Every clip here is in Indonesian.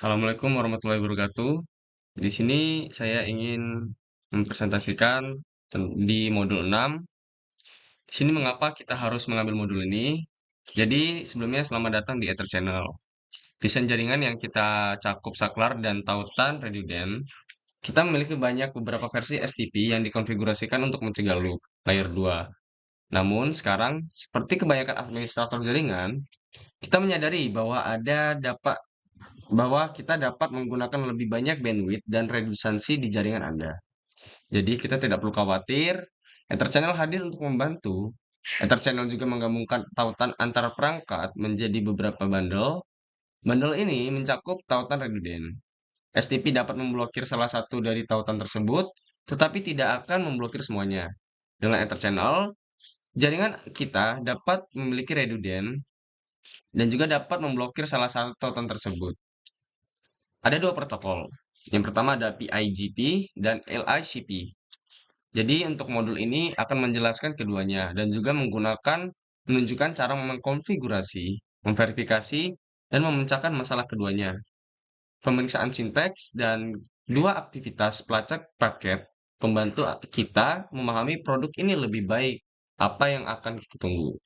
Assalamualaikum warahmatullahi wabarakatuh. Di sini saya ingin mempresentasikan di modul 6. Di sini mengapa kita harus mengambil modul ini. Jadi sebelumnya selamat datang di Ether Channel. Desain jaringan yang kita cakup saklar dan tautan redundant. Kita memiliki beberapa versi STP yang dikonfigurasikan untuk mencegah loop layer 2. Namun sekarang, seperti kebanyakan administrator jaringan, kita menyadari bahwa kita dapat menggunakan lebih banyak bandwidth dan redundancy di jaringan Anda. Jadi kita tidak perlu khawatir, Ether Channel hadir untuk membantu. Ether Channel juga menggabungkan tautan antara perangkat menjadi beberapa bundle. Bundle ini mencakup tautan redundant. STP dapat memblokir salah satu dari tautan tersebut, tetapi tidak akan memblokir semuanya. Dengan Ether Channel, jaringan kita dapat memiliki redundant dan juga dapat memblokir salah satu tautan tersebut. Ada dua protokol. Yang pertama ada PIGP dan LICP. Jadi untuk modul ini akan menjelaskan keduanya dan juga menunjukkan cara mengkonfigurasi, memverifikasi, dan memecahkan masalah keduanya. Pemeriksaan sintaks dan dua aktivitas pelacak paket pembantu kita memahami produk ini lebih baik. Apa yang akan kita tunggu?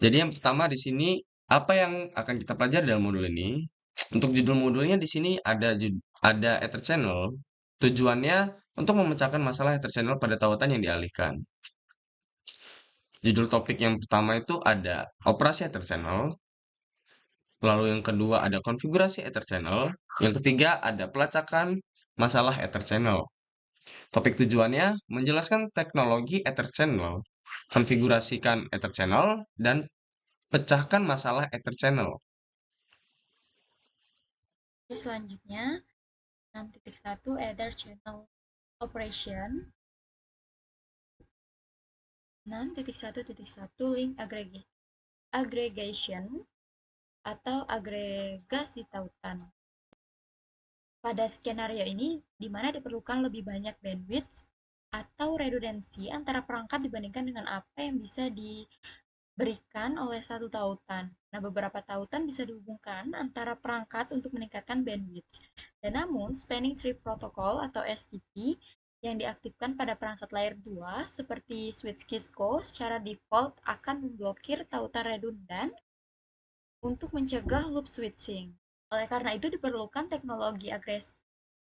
Jadi yang pertama di sini apa yang akan kita pelajari dalam modul ini? Untuk judul modulnya di sini ada Ether Channel. Tujuannya untuk memecahkan masalah Ether Channel pada tautan yang dialihkan. Judul topik yang pertama itu ada operasi Ether Channel. Lalu yang kedua ada konfigurasi Ether Channel. Yang ketiga ada pelacakan masalah Ether Channel. Topik tujuannya menjelaskan teknologi Ether Channel, konfigurasikan Ether Channel, dan pecahkan masalah Ether Channel. Selanjutnya, 6.1 Ether Channel Operation. 6.1.1 Link Aggregation atau agregasi tautan. Pada skenario ini, di mana diperlukan lebih banyak bandwidth atau redundansi antara perangkat dibandingkan dengan apa yang bisa diberikan oleh satu tautan. Nah, beberapa tautan bisa dihubungkan antara perangkat untuk meningkatkan bandwidth. Dan namun, Spanning Tree Protocol atau STP yang diaktifkan pada perangkat layer 2 seperti switch Cisco secara default akan memblokir tautan redundan untuk mencegah loop switching. Oleh karena itu diperlukan teknologi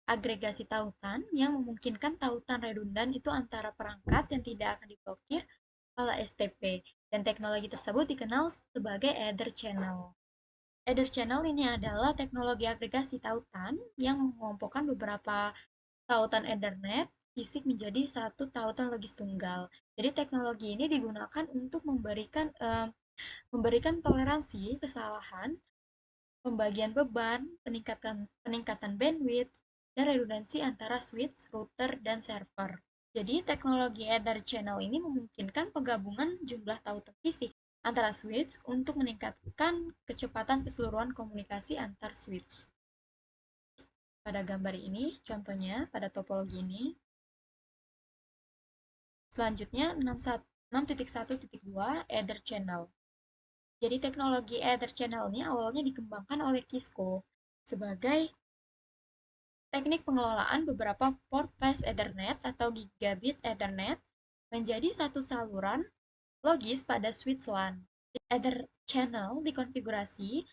agregasi tautan yang memungkinkan tautan redundan itu antara perangkat yang tidak akan diblokir oleh STP, dan teknologi tersebut dikenal sebagai Ether Channel. Ether Channel ini adalah teknologi agregasi tautan yang mengelompokkan beberapa tautan Ethernet fisik menjadi satu tautan logis tunggal. Jadi teknologi ini digunakan untuk memberikan toleransi kesalahan, pembagian beban, peningkatan bandwidth, dan redundansi antara switch, router, dan server. Jadi, teknologi Ether Channel ini memungkinkan penggabungan jumlah tautan fisik antara switch untuk meningkatkan kecepatan keseluruhan komunikasi antar switch. Pada gambar ini, contohnya pada topologi ini. Selanjutnya, 6.1.2 Ether Channel. Jadi teknologi Ether Channel ini awalnya dikembangkan oleh Cisco sebagai teknik pengelolaan beberapa port fast Ethernet atau gigabit Ethernet menjadi satu saluran logis pada switch LAN. Ether Channel dikonfigurasi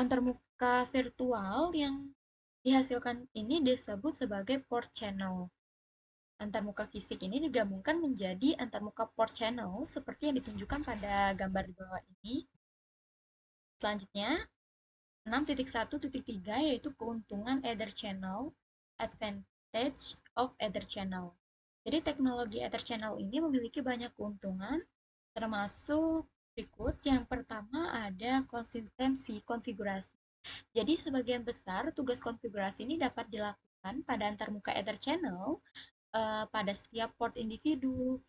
antarmuka virtual yang dihasilkan ini disebut sebagai port channel. Antarmuka fisik ini digabungkan menjadi antarmuka port channel seperti yang ditunjukkan pada gambar di bawah ini. Selanjutnya, 6.1.3 yaitu keuntungan Ether Channel, Advantage of Ether Channel. Jadi teknologi Ether Channel ini memiliki banyak keuntungan, termasuk berikut. Yang pertama ada konsistensi konfigurasi. Jadi sebagian besar tugas konfigurasi ini dapat dilakukan pada antarmuka Ether Channel pada setiap port individu,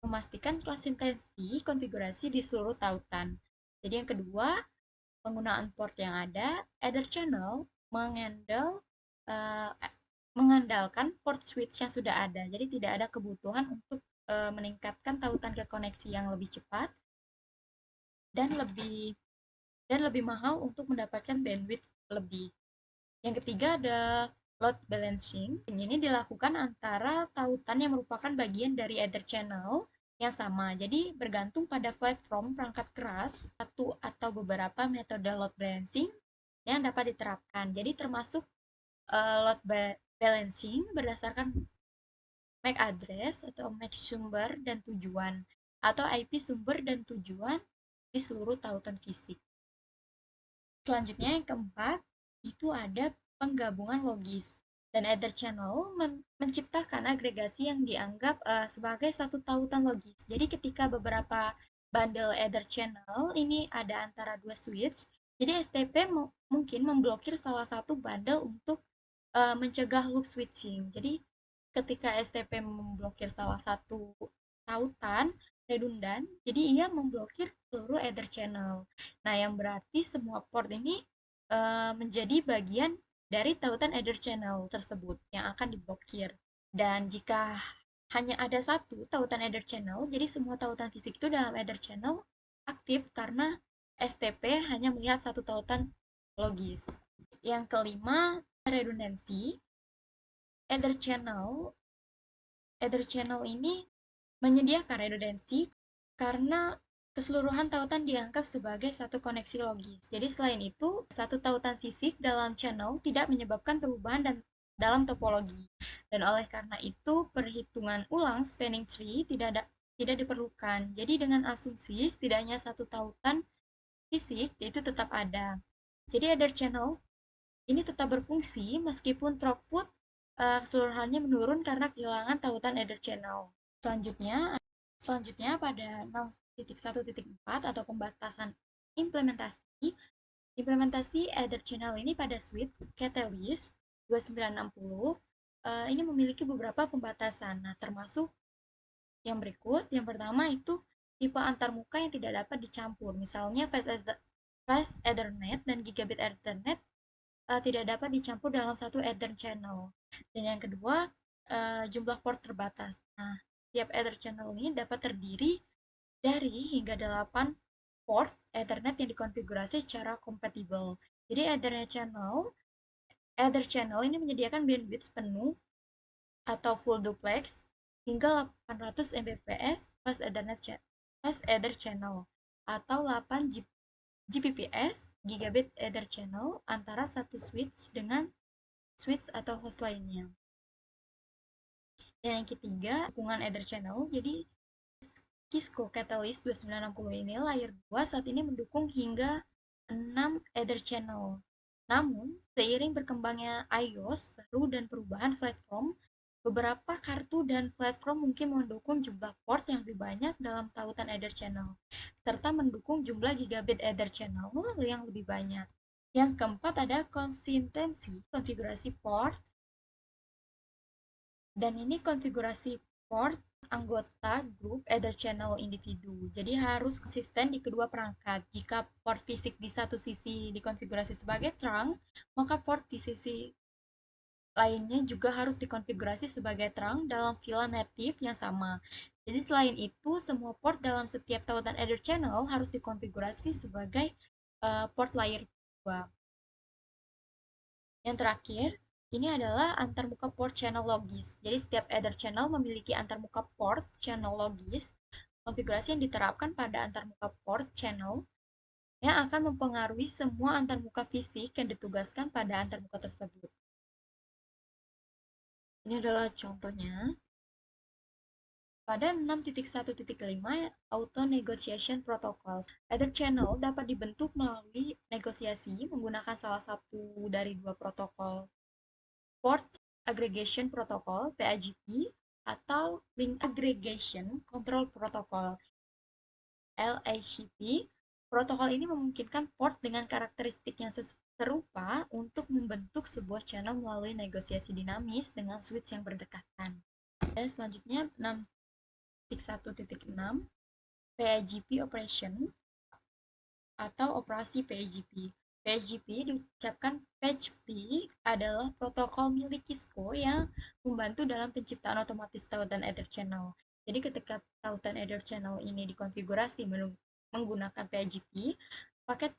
memastikan konsistensi konfigurasi di seluruh tautan. Jadi yang kedua, penggunaan port yang ada, Ether Channel uh, mengandalkan port switch yang sudah ada. Jadi tidak ada kebutuhan untuk meningkatkan tautan ke koneksi yang lebih cepat dan dan lebih mahal untuk mendapatkan bandwidth lebih. Yang ketiga ada load balancing. Ini dilakukan antara tautan yang merupakan bagian dari Ether channel yang sama. Jadi bergantung pada platform perangkat keras, satu atau beberapa metode load balancing yang dapat diterapkan. Jadi termasuk load balancing berdasarkan MAC address atau MAC sumber dan tujuan atau IP sumber dan tujuan di seluruh tautan fisik. Selanjutnya yang keempat, itu ada penggabungan logis. Dan Ether Channel menciptakan agregasi yang dianggap sebagai satu tautan logis. Jadi ketika beberapa bundle Ether Channel ini ada antara dua switch, jadi STP mungkin memblokir salah satu bundle untuk mencegah loop switching. Jadi ketika STP memblokir salah satu tautan redundan, jadi ia memblokir seluruh Ether Channel. Nah, yang berarti semua port ini menjadi bagian dari tautan Ether Channel tersebut yang akan diblokir. Dan jika hanya ada satu tautan Ether Channel, jadi semua tautan fisik itu dalam Ether Channel aktif karena STP hanya melihat satu tautan logis. Yang kelima, redundansi. Ether Channel Ether Channel ini menyediakan redundansi karena keseluruhan tautan dianggap sebagai satu koneksi logis. Jadi selain itu, satu tautan fisik dalam channel tidak menyebabkan perubahan dan dalam topologi. Dan oleh karena itu, perhitungan ulang spanning tree tidak diperlukan. Jadi dengan asumsi setidaknya satu tautan fisik itu tetap ada. Jadi Ether Channel ini tetap berfungsi meskipun throughput keseluruhannya menurun karena kehilangan tautan Ether Channel. Selanjutnya, selanjutnya pada 6.1.4 atau pembatasan implementasi, implementasi Ether Channel ini pada switch Catalyst 2960 ini memiliki beberapa pembatasan. Nah, termasuk yang berikut. Yang pertama itu tipe antarmuka yang tidak dapat dicampur. Misalnya Fast Ethernet dan Gigabit Ethernet tidak dapat dicampur dalam satu Ether channel. Dan yang kedua, jumlah port terbatas. Nah, tiap Ether channel ini dapat terdiri dari hingga 8 port Ethernet yang dikonfigurasi secara kompatibel. Jadi Ether channel ini menyediakan bandwidth penuh atau full duplex hingga 800 Mbps pas Ether channel atau 8 Gbps Gigabit Ether Channel antara satu switch dengan switch atau host lainnya. Dan yang ketiga, dukungan Ether Channel. Jadi Cisco Catalyst 2960 ini layer 2 saat ini mendukung hingga 6 Ether Channel. Namun, seiring berkembangnya iOS baru dan perubahan platform, beberapa kartu dan platform mungkin mendukung jumlah port yang lebih banyak dalam tautan Ether Channel, serta mendukung jumlah gigabit Ether Channel yang lebih banyak. Yang keempat ada konsistensi konfigurasi port, dan ini konfigurasi port anggota grup Ether Channel individu. Jadi harus konsisten di kedua perangkat. Jika port fisik di satu sisi dikonfigurasi sebagai trunk, maka port di sisi lainnya juga harus dikonfigurasi sebagai trunk dalam VLAN native yang sama. Jadi selain itu, semua port dalam setiap tautan Ether Channel harus dikonfigurasi sebagai port layer 2. Yang terakhir, ini adalah antarmuka port channel logis. Jadi setiap Ether channel memiliki antarmuka port channel logis. Konfigurasi yang diterapkan pada antarmuka port channel yang akan mempengaruhi semua antarmuka fisik yang ditugaskan pada antarmuka tersebut. Ini adalah contohnya. Pada 6.1.5 Auto Negotiation Protocol, Ether Channel dapat dibentuk melalui negosiasi menggunakan salah satu dari dua protokol Port Aggregation Protocol (PAGP) atau Link Aggregation Control Protocol (LACP). Protokol ini memungkinkan port dengan karakteristik yang serupa untuk membentuk sebuah channel melalui negosiasi dinamis dengan switch yang berdekatan. Dan selanjutnya 6.1.6 PAGP Operation atau operasi PAGP. PAGP diucapkan PAGP adalah protokol milik Cisco yang membantu dalam penciptaan otomatis tautan Ether Channel. Jadi ketika tautan Ether Channel ini dikonfigurasi menggunakan PAGP, paket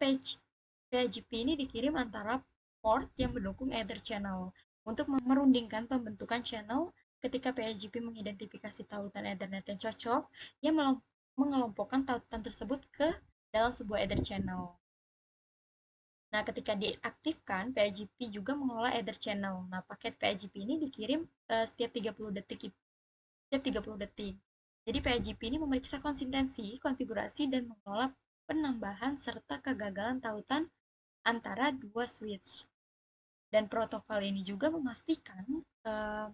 PHP ini dikirim antara port yang mendukung Ether channel untuk merundingkan pembentukan channel ketika PHP mengidentifikasi tautan Ethernet yang cocok yang mengelompokkan tautan tersebut ke dalam sebuah Ether channel. Nah, ketika diaktifkan, PHP juga mengelola Ether channel. Nah, paket PHP ini dikirim setiap 30 detik. Setiap 30 detik. Jadi PHP ini memeriksa konsistensi, konfigurasi, dan mengelola penambahan serta kegagalan tautan antara dua switch. Dan protokol ini juga eh,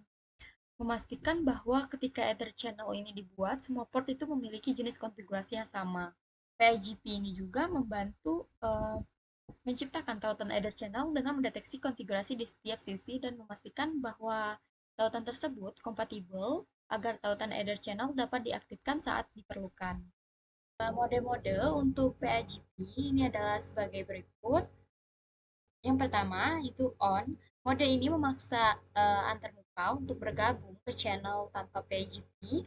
memastikan bahwa ketika Ether channel ini dibuat, semua port itu memiliki jenis konfigurasi yang sama. PIGP ini juga membantu menciptakan tautan Ether channel dengan mendeteksi konfigurasi di setiap sisi dan memastikan bahwa tautan tersebut kompatibel agar tautan Ether channel dapat diaktifkan saat diperlukan. Mode-mode untuk PIGP ini adalah sebagai berikut. Yang pertama itu on. Mode ini memaksa antarmuka untuk bergabung ke channel tanpa PGP.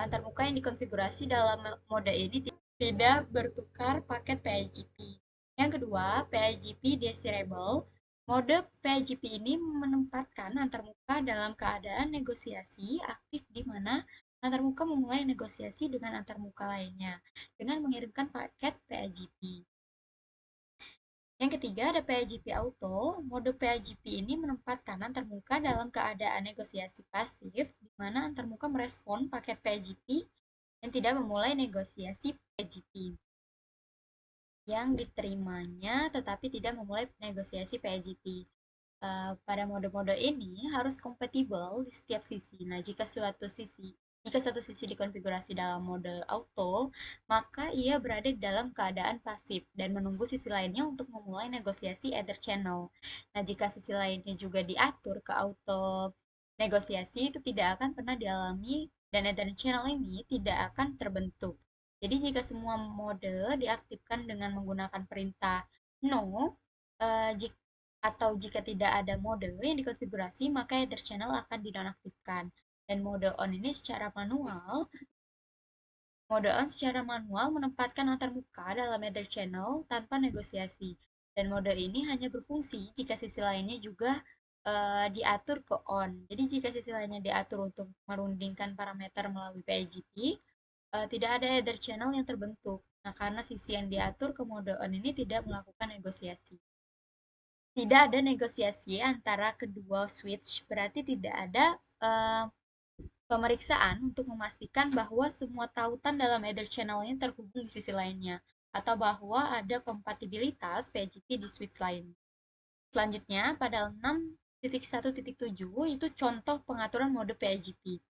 Antarmuka yang dikonfigurasi dalam mode ini tidak bertukar paket PGP. Yang kedua, PGP desirable. Mode PGP ini menempatkan antarmuka dalam keadaan negosiasi aktif di mana antarmuka memulai negosiasi dengan antarmuka lainnya dengan mengirimkan paket PGP. Yang ketiga ada PHP Auto. Mode PHP ini menempatkan antarmuka dalam keadaan negosiasi pasif, di mana antarmuka merespon paket PHP yang tidak memulai negosiasi PHP yang diterimanya tetapi tidak memulai negosiasi PHP. Pada mode-mode ini harus kompatibel di setiap sisi. Nah, jika satu sisi dikonfigurasi dalam mode auto, maka ia berada di dalam keadaan pasif dan menunggu sisi lainnya untuk memulai negosiasi Ether channel. Nah, jika sisi lainnya juga diatur ke auto negosiasi, itu tidak akan pernah dialami dan Ether channel ini tidak akan terbentuk. Jadi, jika semua mode diaktifkan dengan menggunakan perintah no, jika atau jika tidak ada mode yang dikonfigurasi, maka Ether channel akan dinonaktifkan. Dan mode on secara manual menempatkan antarmuka dalam Ether channel tanpa negosiasi. Dan mode ini hanya berfungsi jika sisi lainnya juga diatur ke on. Jadi jika sisi lainnya diatur untuk merundingkan parameter melalui PGP, tidak ada Ether channel yang terbentuk. Nah, karena sisi yang diatur ke mode on ini tidak melakukan negosiasi. Tidak ada negosiasi antara kedua switch, berarti tidak ada uh, pemeriksaan untuk memastikan bahwa semua tautan dalam Ether channel ini terhubung di sisi lainnya, atau bahwa ada kompatibilitas PGP di switch lain. Selanjutnya, pada 6.1.7 itu contoh pengaturan mode PGP.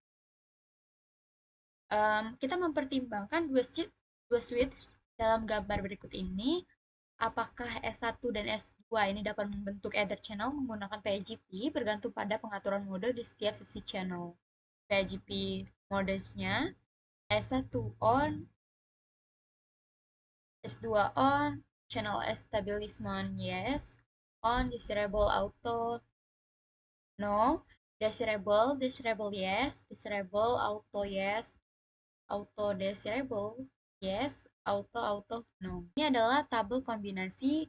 Kita mempertimbangkan dua switch dalam gambar berikut ini. Apakah S1 dan S2 ini dapat membentuk Ether channel menggunakan PGP bergantung pada pengaturan mode di setiap sisi channel. PGP modesnya S1 on, S2 on, channel establishment yes, on desirable auto no, desirable yes, desirable auto yes, auto desirable yes, auto no. Ini adalah tabel kombinasi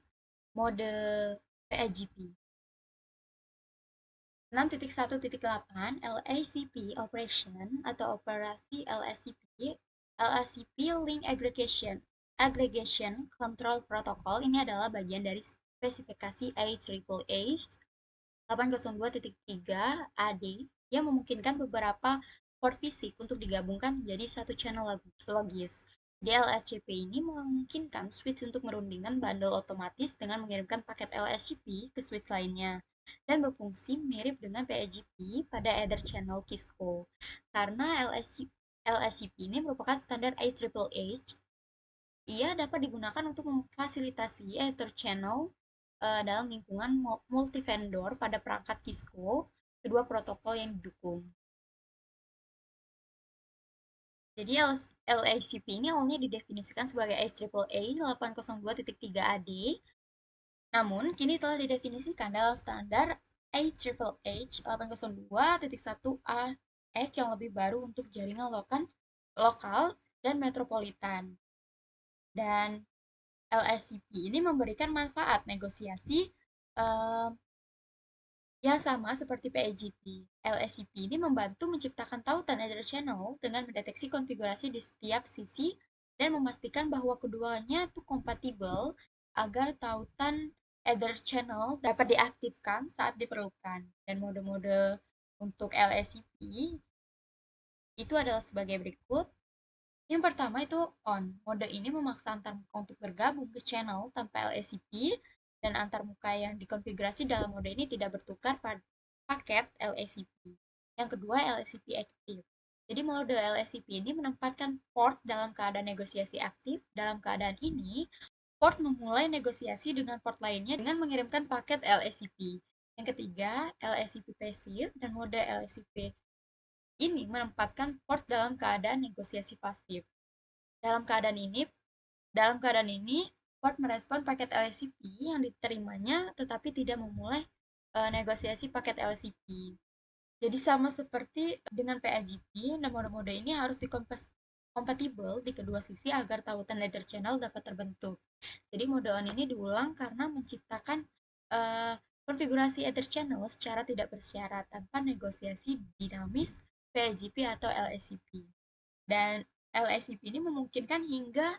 mode PGP. 6.1.8 LACP operation atau operasi LACP link aggregation control protocol ini adalah bagian dari spesifikasi IEEE 802.3 AD yang memungkinkan beberapa port fisik untuk digabungkan menjadi satu channel logis. Di LSCP ini memungkinkan switch untuk merundingkan bundle otomatis dengan mengirimkan paket LSCP ke switch lainnya dan berfungsi mirip dengan PGP pada Ether Channel Cisco. Karena LSCP ini merupakan standar IEEE, ia dapat digunakan untuk memfasilitasi Ether Channel dalam lingkungan multi-vendor pada perangkat Cisco, kedua protokol yang didukung. Jadi LACP ini awalnya didefinisikan sebagai IEEE 802.3 AD, namun kini telah didefinisikan dalam standar IEEE 802.1 AX yang lebih baru untuk jaringan lokal dan metropolitan. Dan LSCP ini memberikan manfaat negosiasi eh, yang sama seperti PEGP. LSCP ini membantu menciptakan tautan Ether Channel dengan mendeteksi konfigurasi di setiap sisi dan memastikan bahwa keduanya itu kompatibel agar tautan Ether Channel dapat diaktifkan saat diperlukan. Dan mode-mode untuk LSCP itu adalah sebagai berikut. Yang pertama itu on. Mode ini memaksa antarmuka untuk bergabung ke channel tanpa LSCP dan antarmuka yang dikonfigurasi dalam mode ini tidak bertukar pada paket LSCP. Yang kedua, LSCP aktif. Jadi mode LSCP ini menempatkan port dalam keadaan negosiasi aktif. Dalam keadaan ini, port memulai negosiasi dengan port lainnya dengan mengirimkan paket LSCP. Yang ketiga, LSCP pasif dan mode LSCP ini menempatkan port dalam keadaan negosiasi pasif. Dalam keadaan ini, dalam keadaan ini, port merespon paket LSCP yang diterimanya tetapi tidak memulai negosiasi paket LSCP. Jadi sama seperti dengan PAGP, mode-mode ini harus kompatibel di kedua sisi agar tautan ledger channel dapat terbentuk. Jadi mode on ini diulang karena menciptakan konfigurasi Ether channel secara tidak bersyarat tanpa negosiasi dinamis PAGP atau LSCP. Dan LSCP ini memungkinkan hingga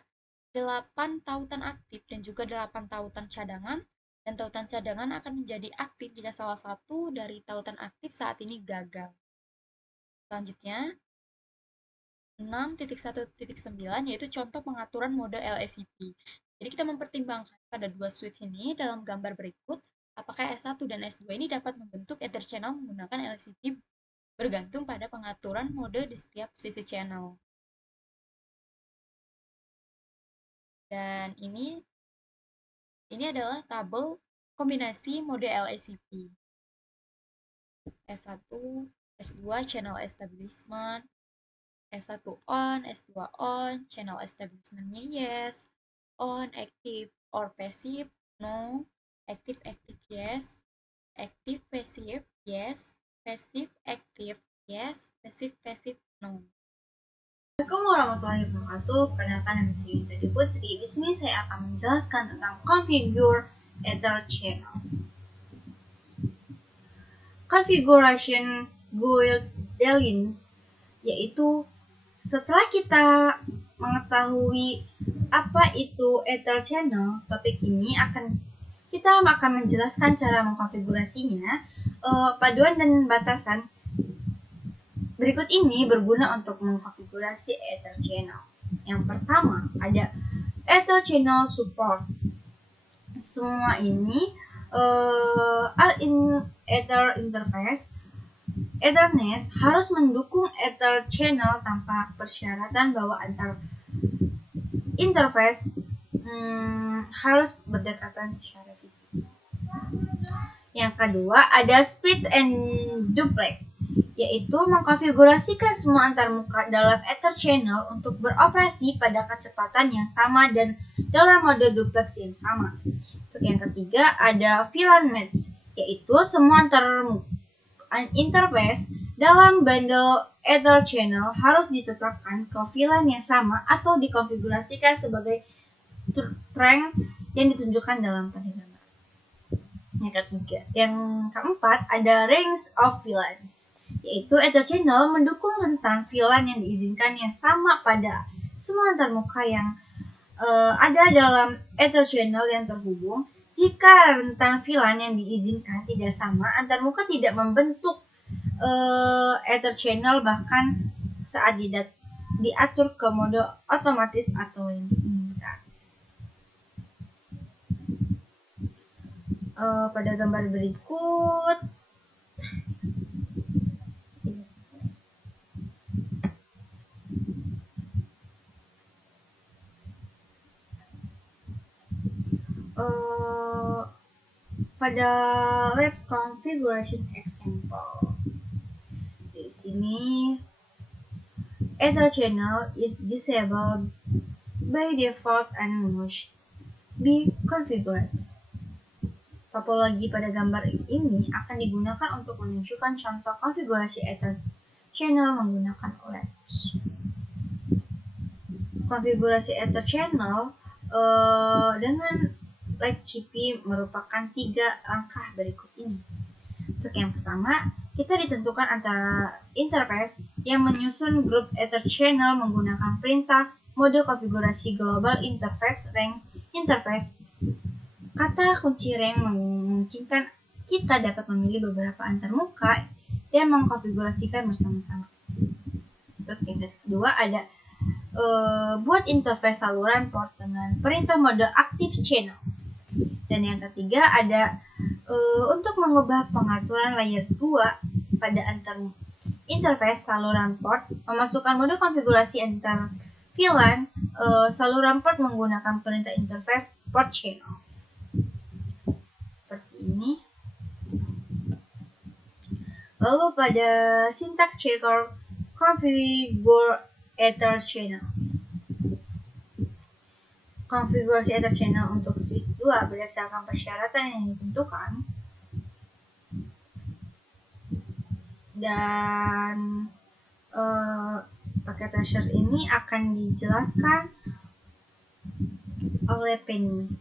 8 tautan aktif dan juga 8 tautan cadangan, dan tautan cadangan akan menjadi aktif jika salah satu dari tautan aktif saat ini gagal. Selanjutnya, 6.1.9 yaitu contoh pengaturan mode LSCP. Jadi kita mempertimbangkan pada dua switch ini dalam gambar berikut, apakah S1 dan S2 ini dapat membentuk Ether channel menggunakan LSCP bergantung pada pengaturan mode di setiap sisi channel. Dan ini adalah tabel kombinasi mode LSCP. S1, S2 channel establishment, S1 on, S2 on, channel establishment-nya yes, on, active or passive, no, active yes, active passive yes, passive active yes, passive no. Assalamualaikum warahmatullahi wabarakatuh. Perkenalkan nama saya Tadi Putri. Di sini saya akan menjelaskan tentang configure Ether channel. Configuration guidelines yaitu setelah kita mengetahui apa itu Ether channel, topik ini kita akan menjelaskan cara mengkonfigurasinya, paduan dan batasan. Berikut ini berguna untuk mengkonfigurasi Ether channel. Yang pertama ada Ether channel support. Semua ini Ether interface Ethernet harus mendukung Ether channel tanpa persyaratan bahwa antar interface harus berdekatan secara fisik. Yang kedua ada switch and duplex, yaitu mengkonfigurasikan semua antarmuka dalam Ether channel untuk beroperasi pada kecepatan yang sama dan dalam mode duplex yang sama. Yang ketiga ada VLAN match, yaitu semua interface dalam bundle Ether channel harus ditetapkan ke VLAN yang sama atau dikonfigurasikan sebagai rank yang ditunjukkan dalam pada gambar. Yang keempat ada range of VLANs, yaitu Ether channel mendukung rentang VLAN yang diizinkan yang sama pada semua antarmuka yang ada dalam Ether channel yang terhubung. Jika rentang VLAN yang diizinkan tidak sama, antarmuka tidak membentuk Ether channel bahkan saat diatur ke mode otomatis atau yang diinginkan. Pada gambar berikut pada lab configuration example. Di sini Ether channel is disabled by default and must be configured. Topologi pada gambar ini akan digunakan untuk menunjukkan contoh konfigurasi Ether channel menggunakan labs. Konfigurasi Ether channel dengan like CP merupakan 3 langkah berikut ini. Untuk yang pertama, kita ditentukan antara interface yang menyusun grup Ether channel menggunakan perintah mode konfigurasi global interface range interface. Kata kunci range memungkinkan kita dapat memilih beberapa antarmuka dan mengkonfigurasikan bersama-sama. Untuk yang kedua ada buat interface saluran port dengan perintah mode active channel. Dan yang ketiga ada untuk mengubah pengaturan layer 2 pada interface saluran port, memasukkan mode konfigurasi antar VLAN saluran port menggunakan perintah interface port channel. Seperti ini. Lalu pada syntax checker configure Ether channel. Konfigurasi Ether channel untuk switch 2 berdasarkan persyaratan yang ditentukan. Dan paket tracer ini akan dijelaskan oleh Penny.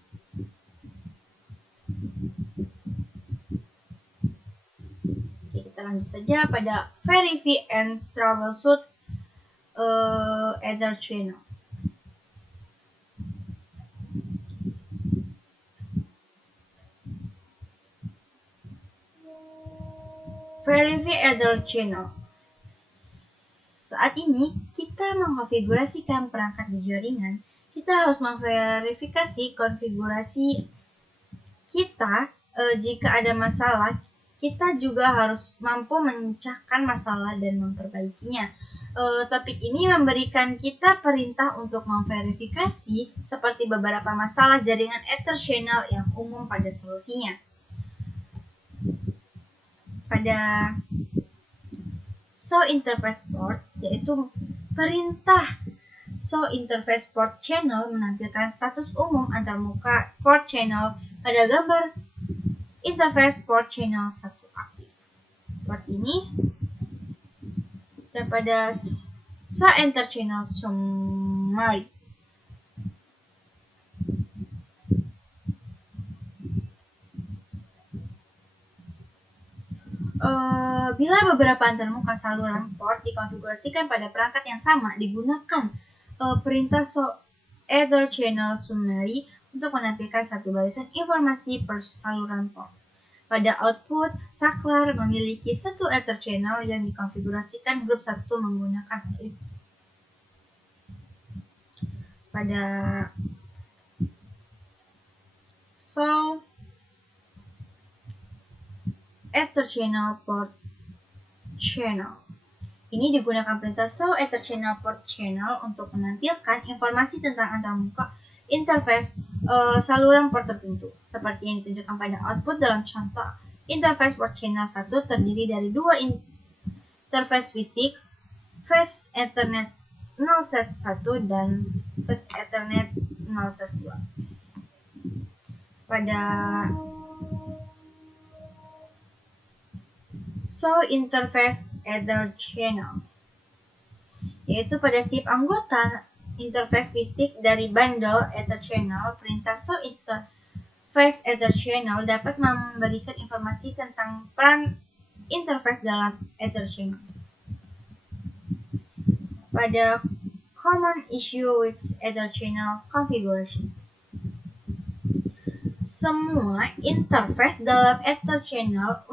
Oke, kita lanjut saja pada verify and troubleshoot Ether channel. Verify Ether channel. Saat ini kita mengkonfigurasikan perangkat di jaringan. Kita harus memverifikasi konfigurasi kita. Jika ada masalah, kita juga harus mampu memecahkan masalah dan memperbaikinya. Topik ini memberikan kita perintah untuk memverifikasi seperti beberapa masalah jaringan Ether channel yang umum pada solusinya. Pada show interface port, yaitu perintah show interface port channel menampilkan status umum antarmuka port channel pada gambar interface port channel 1 aktif. Port ini dan pada show enter channel summary. Bila beberapa antarmuka saluran port dikonfigurasikan pada perangkat yang sama, digunakan perintah show Ether channel summary untuk menampilkan satu barisan informasi per saluran port. Pada output, saklar memiliki satu Ether channel yang dikonfigurasikan grup 1 menggunakan if. Pada show Ether channel port channel. Ini digunakan perintah show Ether channel port channel untuk menampilkan informasi tentang antarmuka interface saluran port tertentu, seperti yang ditunjukkan pada output dalam contoh. Interface port channel 1 terdiri dari 2 interface fisik, Fast Ethernet 0/1 dan Fast Ethernet 0/2. Pada show interface Ether channel, yaitu pada setiap anggota interface fisik dari bundle Ether channel, perintah show interface Ether channel dapat memberikan informasi tentang peran interface dalam Ether channel. Pada common issue with Ether channel configuration, semua interface dalam Ether channel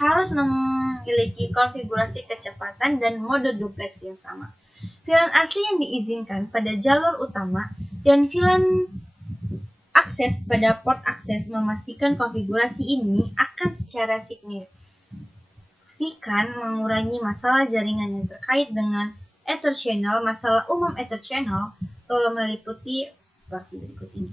harus memiliki konfigurasi kecepatan dan mode duplex yang sama. VLAN asli yang diizinkan pada jalur utama dan VLAN akses pada port akses memastikan konfigurasi ini akan secara signifikan mengurangi masalah jaringan yang terkait dengan Ether channel. Masalah umum Ether channel meliputi seperti berikut ini.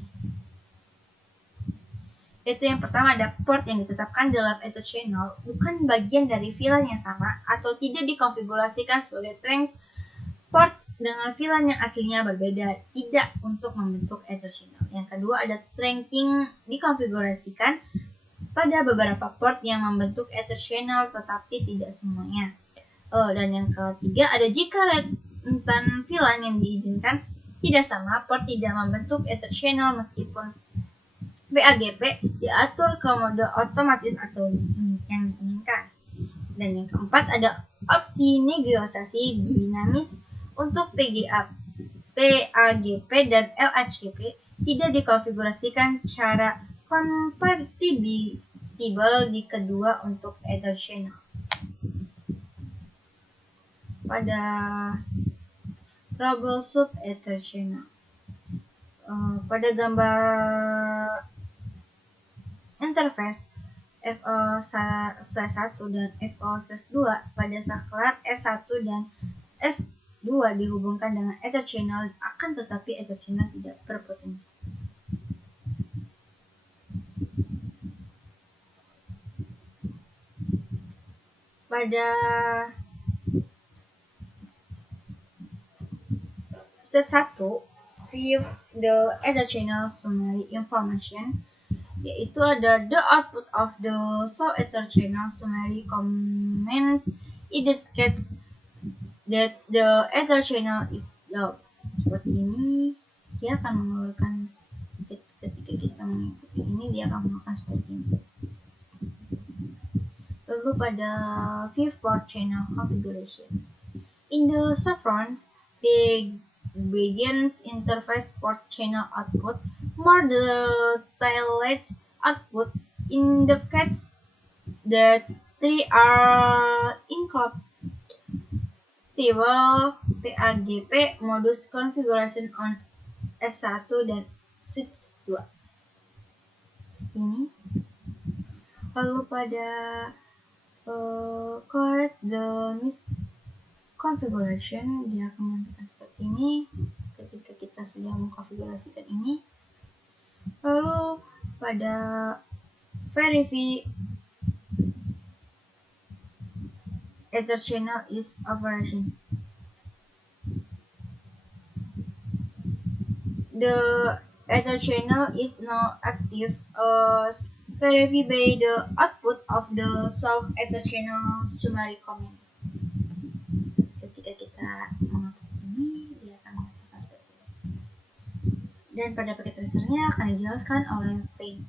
Yaitu yang pertama ada port yang ditetapkan dalam Ether channel bukan bagian dari VLAN yang sama atau tidak dikonfigurasikan sebagai transport dengan VLAN yang aslinya berbeda, tidak untuk membentuk Ether channel. Yang kedua ada trunking dikonfigurasikan pada beberapa port yang membentuk Ether channel tetapi tidak semuanya. Dan yang ketiga ada jika rentan VLAN yang diizinkan Tidak sama, port tidak membentuk Ether channel meskipun PAGP diatur ke mode otomatis atau yang diinginkan. Dan yang keempat ada opsi negosiasi dinamis untuk PAGP dan LHCP tidak dikonfigurasikan secara kompatibel di kedua untuk Ether channel. Pada troubleshoot Ether channel, pada gambar interface FO/1 dan FO/2 pada saklar S1 dan S2 dihubungkan dengan Ether channel, akan tetapi Ether channel tidak berpotensi. Pada step 1, view the Ether channel summary information, yaitu ada the output of the show Ether channel summary comments indicates that the Ether channel is low. Seperti ini, dia akan mengeluarkan ketika kita mengikuti ini, dia akan mengeluarkan seperti ini. Lalu pada view port channel configuration, in the chevrons begins interface port channel output, more detailed output indicates that three are incompatible PAGP modus configuration on S1 dan switch 2. Ini. Lalu pada correct the misconfiguration, dia akan menunjukkan seperti ini ketika kita sedang mengkonfigurasikan ini. Lalu pada verify Ether channel is operation, the Ether channel is now active as verified by the output of the show Ether channel summary command. Ketika kita mengaktifkan ini, dia akan mengaktifkan seperti ini. Dan pada paket tracernya akan dijelaskan oleh Payne.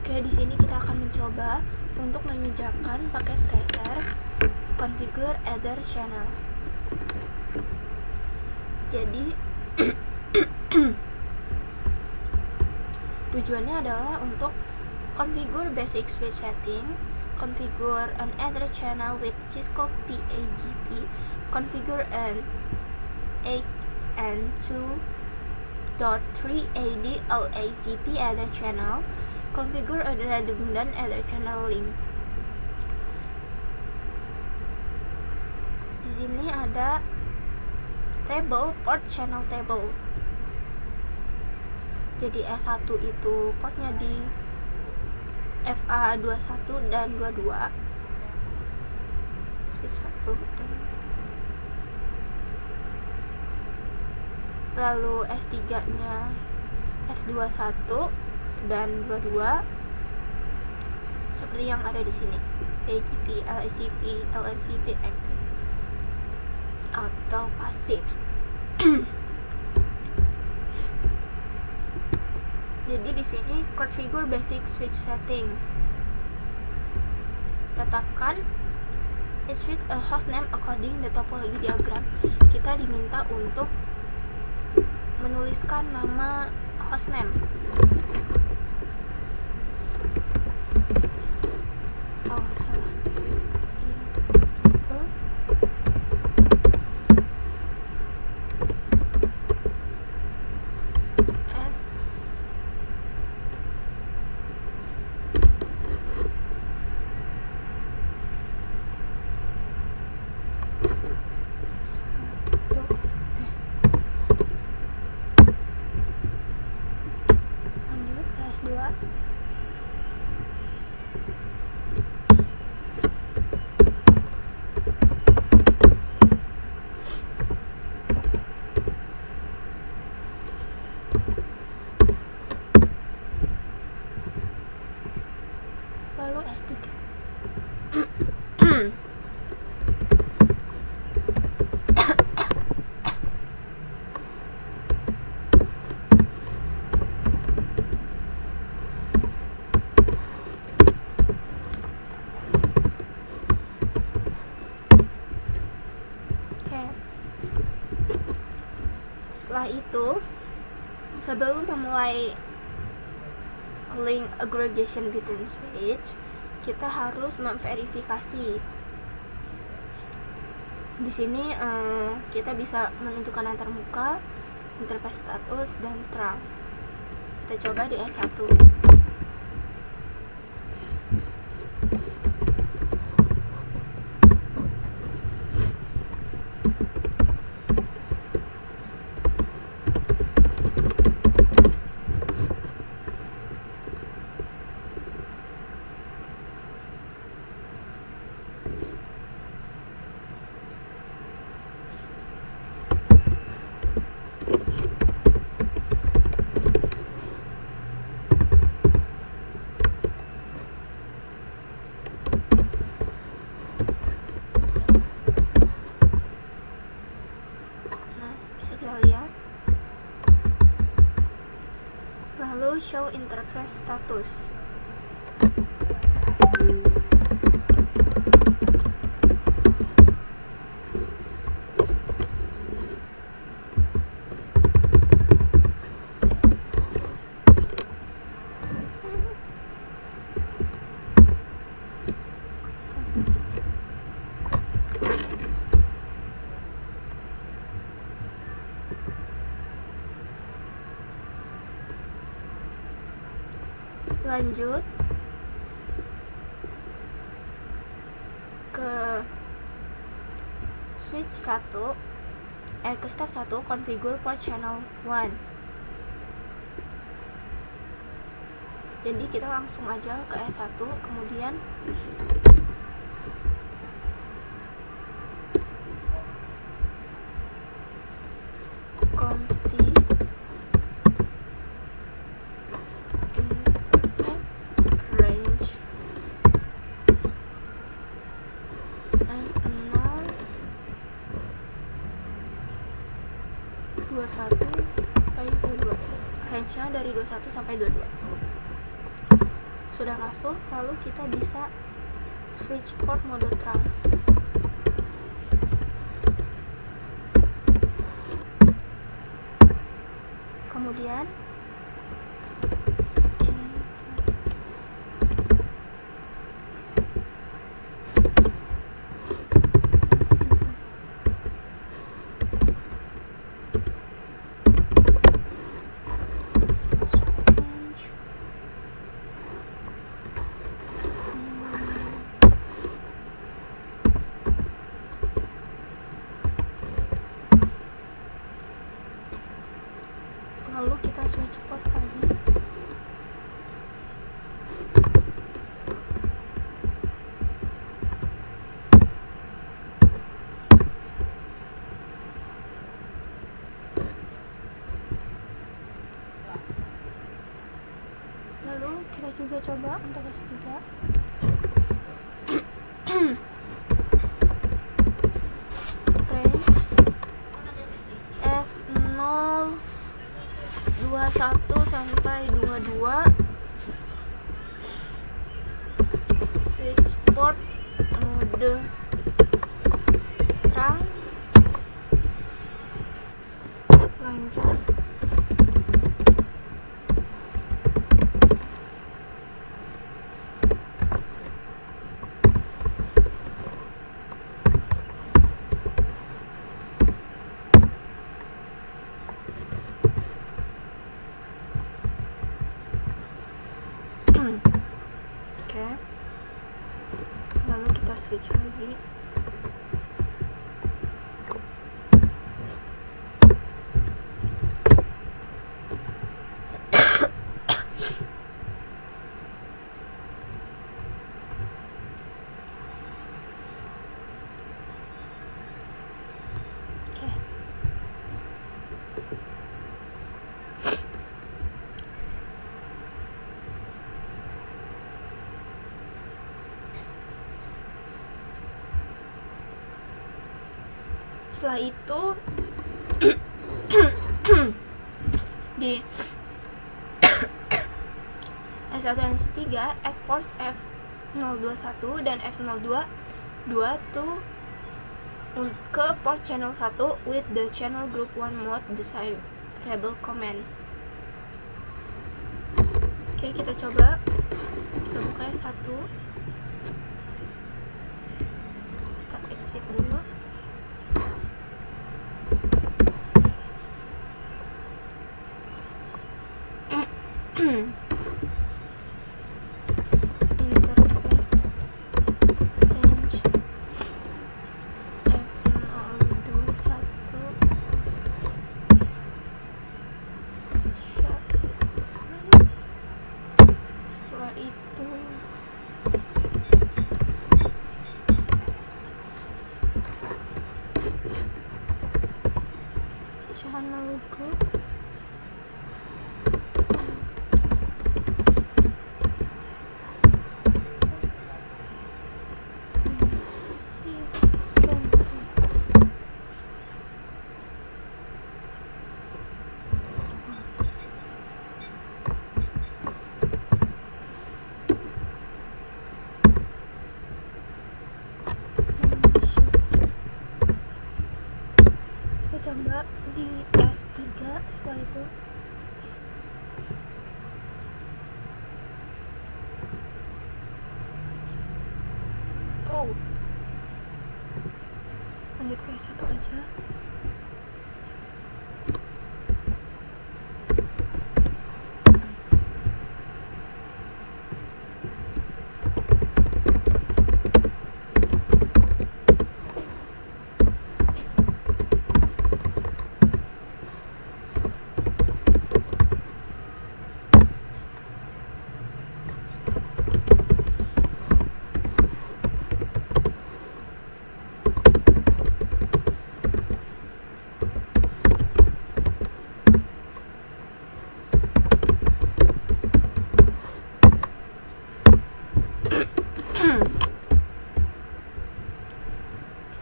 Oke, di sini kita akan mencoba untuk mengerjakan paket tracer configure Ether channel. Jadi tujuannya adalah untuk configure basic switch settings, configure an Ether channel with Cisco PAGP, configure an 8N2.3AD LACP Ether channel, configure a redundant Ether channel link. Di sini ada table port channel table. Jadi S1 itu portnya di FA21 dan 22. Switch 1 dan lalu S3-nya F21 dan 22 seperti yang ada di sini. PAGP, LACP active atau pasif. Jadi di sini configure basic switch settings. Tetapkan a switch a hostname according the topology diagram. Kita diminta untuk menuliskan nama hostname. Oh, salah. Lalu S3. memulai link aggregation between switch, kita harus memverifikasi. Di sini kita bisa menunjukkan antarmuka, interface status, dan trunk. Kita coba di S1. Lalu show interface status. Lanjut ke switch 1, ke step 1, configure port channel 1. Jadi kita langsung aja ke S1, kemudian range-nya dari 21 sampai 22. Sudah masuk, lalu kita bisa switch port mode trunk. Kemudian kita switch port lagi. Lalu kita juga coba untuk S3. Range F0 21 sampai 22, switch port mode trunk. Lanjut lalu kita switch lagi. Setelah itu di S1 dan S3 add ports F021 dan F022 ke port channel 1 with the channel group 1 mode desirable command. Oke, kita coba. Kita buka yang satu. Kita exit dulu. Interface range F021 setelah itu channel group, kita coba di S3 setelah itu. Oh, lanjut ke S1 aja.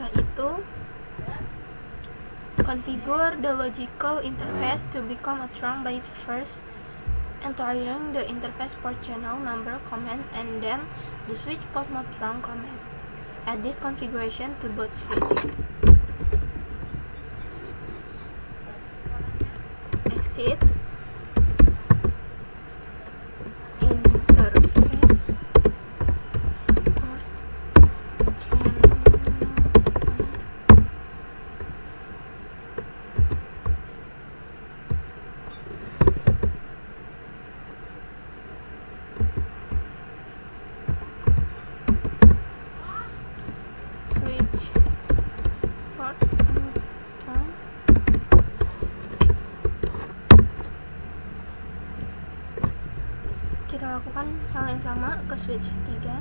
Setelah itu, configure the logical interface to become a trunk by first entering the interface port channel number command and then the switch port mode trunk command. Add this configuration to both switch. Exit. Interface port channel. Switch port mode trunk. Kita lakukan hal yang sama ke switch 3.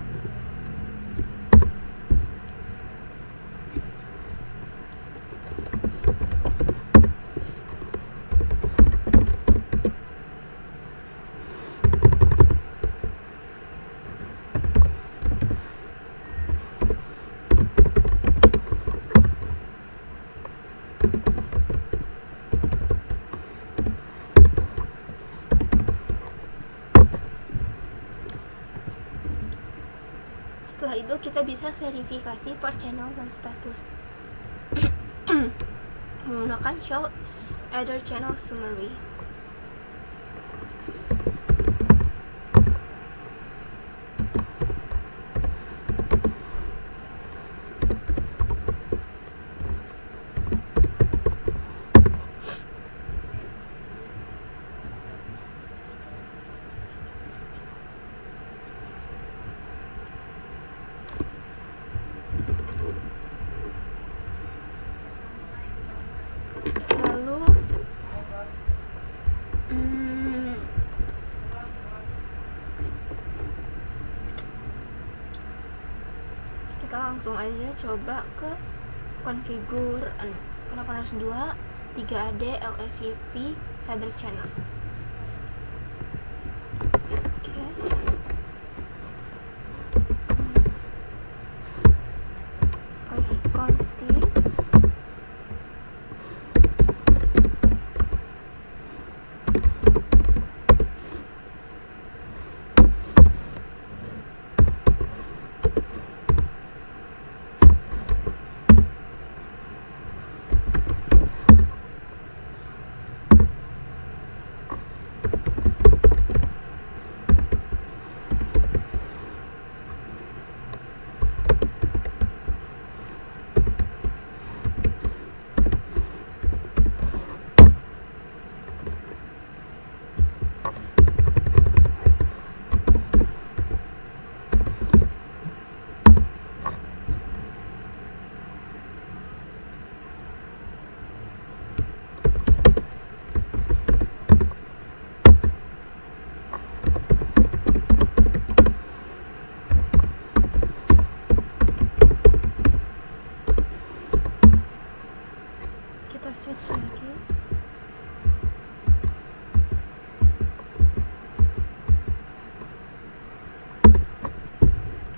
Setelah itu kita bisa verifikasi port channel dan status menggunakan show other channel summary. Lalu kita langsung aja coba ke configure 802 3AD LSCP header channel. Oke. Config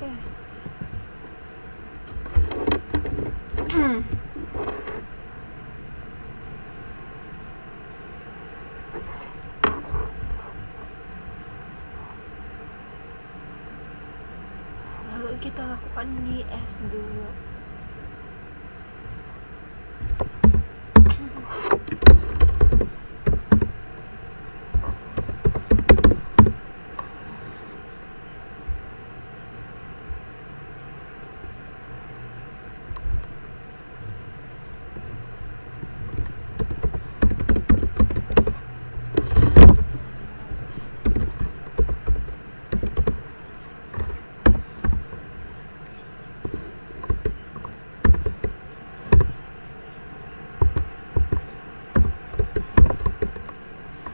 Oke. Lalu kita lakukan di S2.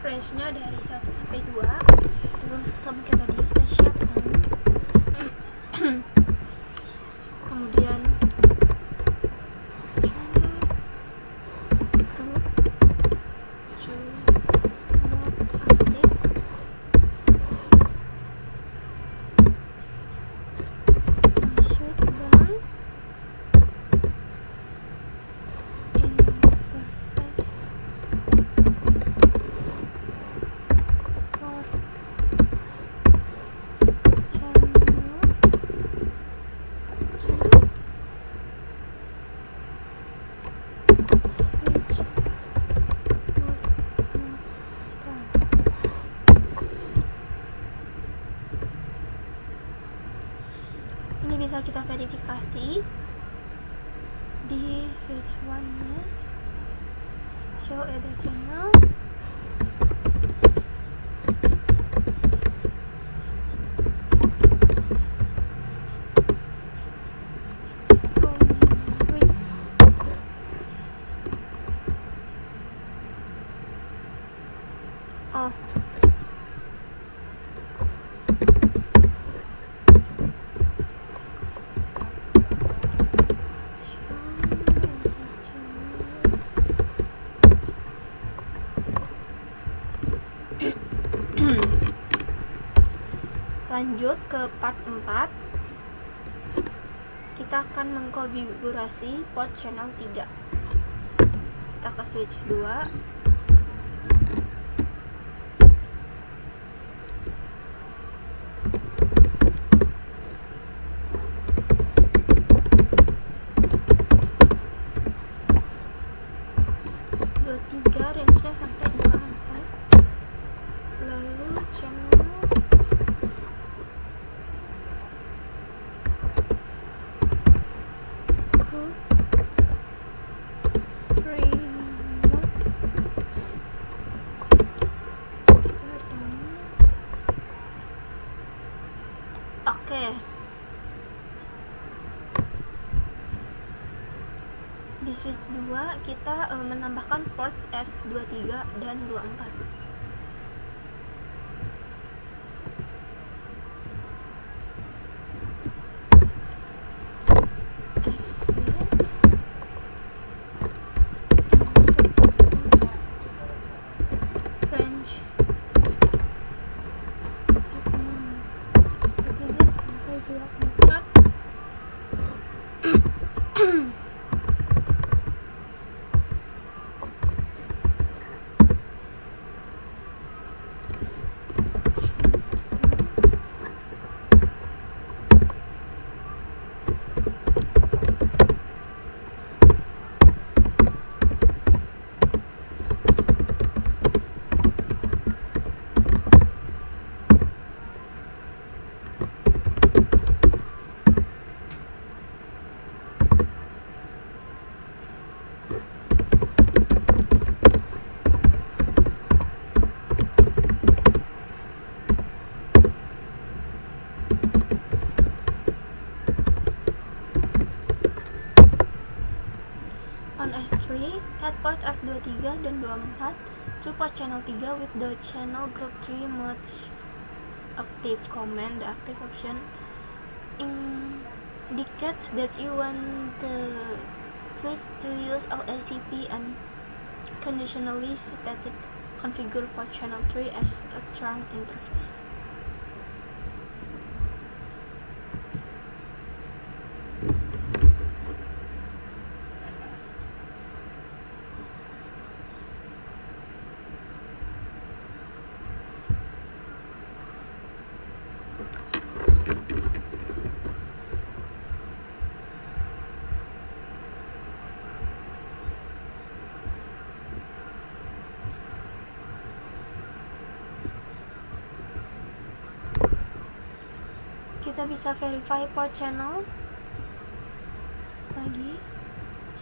Range-nya dari 1 sampai 2. Terus kamu kayak tadi kita shutdown. Kemudian ini bisa kita verifikasi di switch 1-nya, show other channel. Oh, lanjut ke part 4. Kita akan mengkonfigurasi port channel 3. Kita ke switch 2. Range-nya sampai 24. Lalu channel Oke. Di switch 2 kita menambahkan port F23 dan 24. On S3, add port F23 dan 24 to port channel 3 with the channel group 3 mode active. Command the active option indicates that you want the switch to use LACP and conditionally static configure port channel 3 as a trunk interface. Kita bisa verify port channel lagi,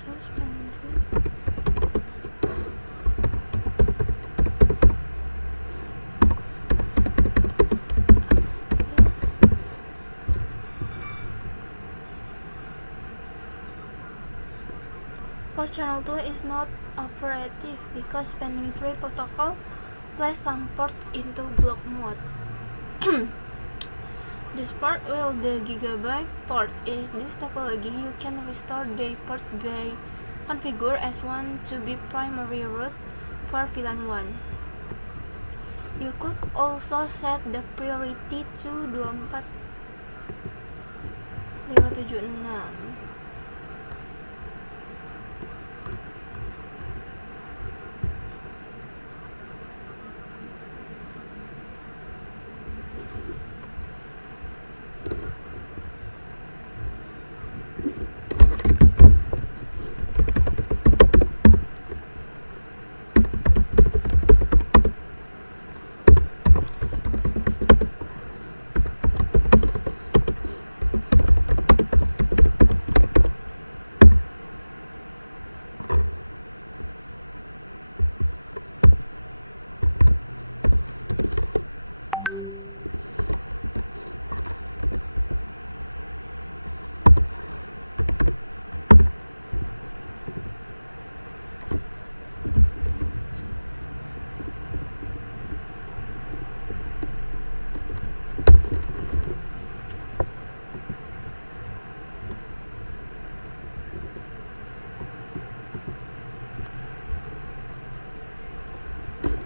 suspension. Port channel 2 is not operative because spanning tree protocol place some ports into block mode. This port will the gigabyte port is this topology. You can restore the port by configure S1 to be primary route for VLAN 1. You could also set the priority to 24576.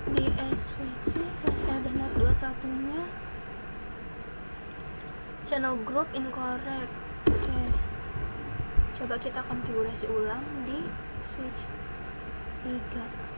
Di SVC masih ada NAT 21-nya. Channel group incorrect. Oke. Coba kita konfigurasi ulang di switch 3.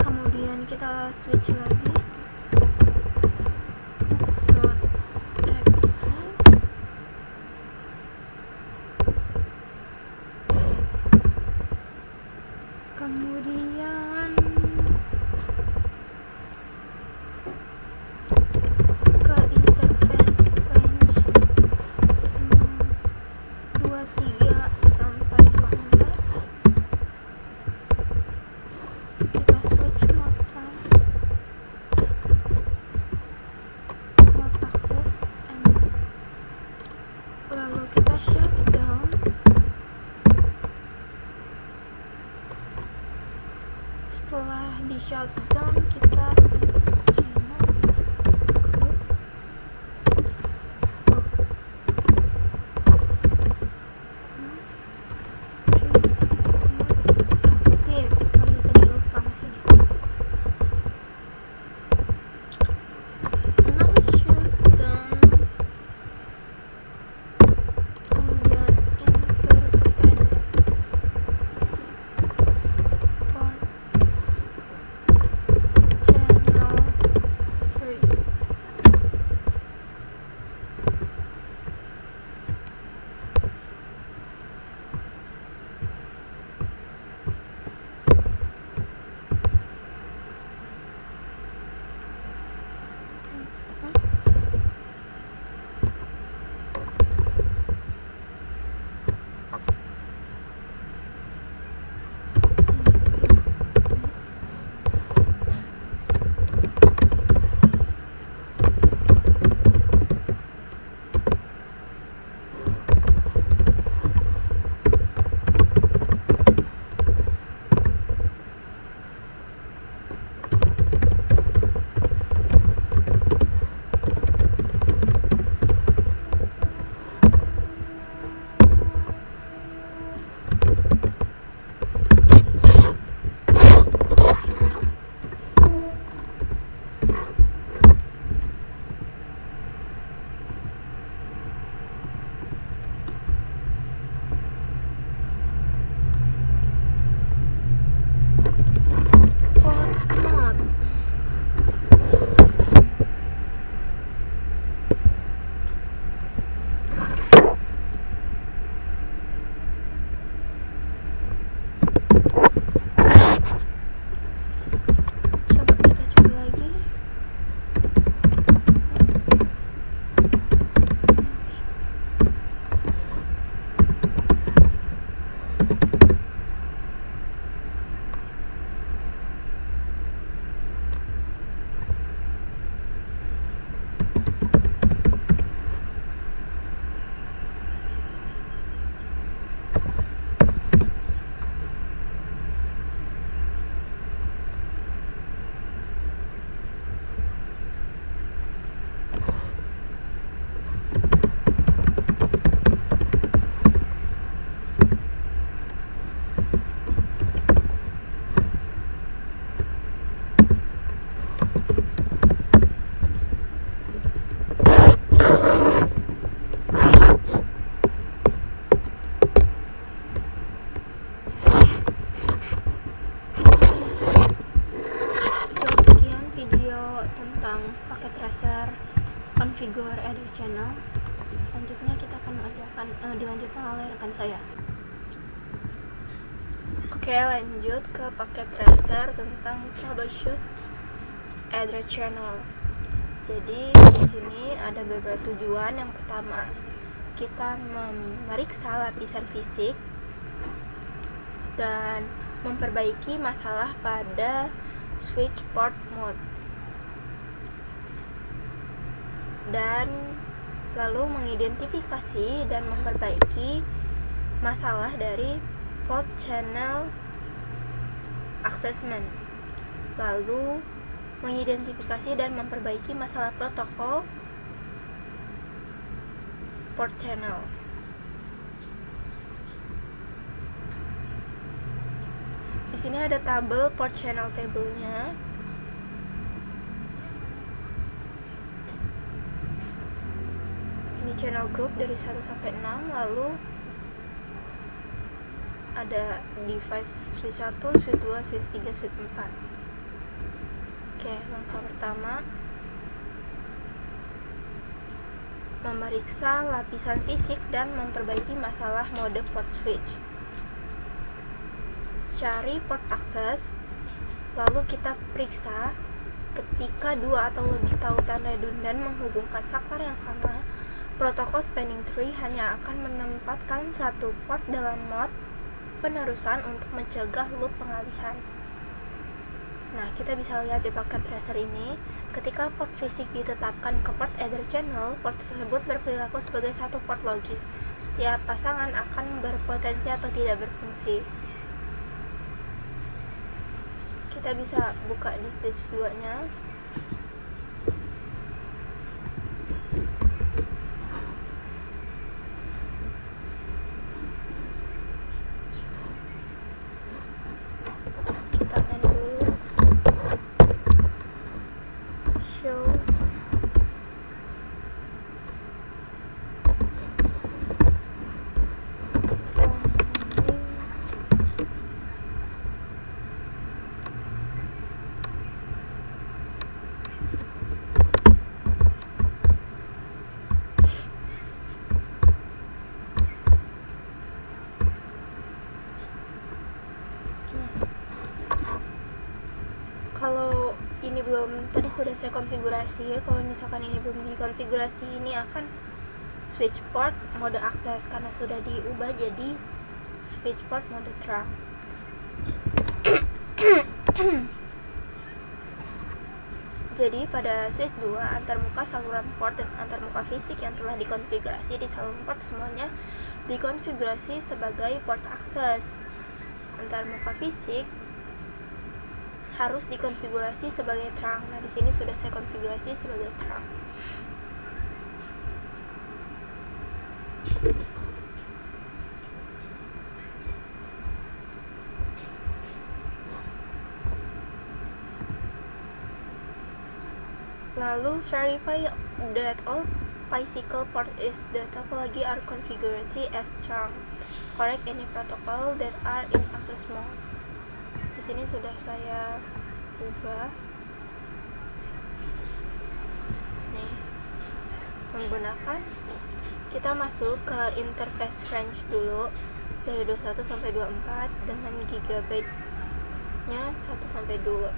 Kemudian kita switch lagi mode access. Kemudian ke interface range 23 sampai 24. Kita switch mode RAM. tentang paket tracer configure other channel. Selanjutnya kita akan dilanjutkan oleh rekan saya. Oke, lanjut ke paket tracer tentang troubleshoot other channel. Jadi di sini ada beberapa tujuan. Yang pertama, kita memeriksa lapisan fisik dan memperbaiki masalah pada switch port mode, dan lalu mengidentifikasi dan memperbaiki masalah dari fault channel assessment, lalu mengidentifikasi dan memperbaiki masalah protokol port channel. Di sini ada tabel port channel tabelnya. Ini channel group dari 1 sampai 6, lalu ada device switch 1, switch 2, switch 3, switch 4. Oke, langkah pertama, memeriksa lapisan fisik dan memperbaiki masalah mode port switch. Cari port access, lalu kita periksa ketika dua atau lebih tautan redundan menghubungkan saklar yang sama, protokol spanning tree hanya akan menempatkan satu port dalam mode penerusan untuk mencegah loop pengalihan. Nah, kita bisa lihat di paket tracer ini, ketika port fisik ditetapkan ke port either channel, port tersebut berperilaku sebagai satu port logis. Tiap pasangan akan berpotensi atau tidak berfungsi. Kita bisa buka di switch 2-nya. Kita main dulu. Show. Kalau ini belum, tadi sudah saya konfigurasi. Kalau misalkan ini belum dikonfigurasi, ini akan switch port mode akses karena sudah diubah jadi switch port mode trunk. Jadi pada switch 2, antarmuka saluran port dan antarmuka fisik yang telah dikonfigurasi di saluran port semuanya dikonfigurasi sebagai port akses. Antarmuka fisik harus dikonfigurasi sebagai trunk. Nah, di sini sudah saya konfigurasi sebagai trunk. Lalu verify that all bicycle port is the topology are configured as trunk. Correct any protocol that are in access mode. Di sini sudah saya ubah. Nih, menggunakan, kita masuk ke interface range dulu dari 21 sampai 24 dengan gigabyte-nya 1 sampai 2.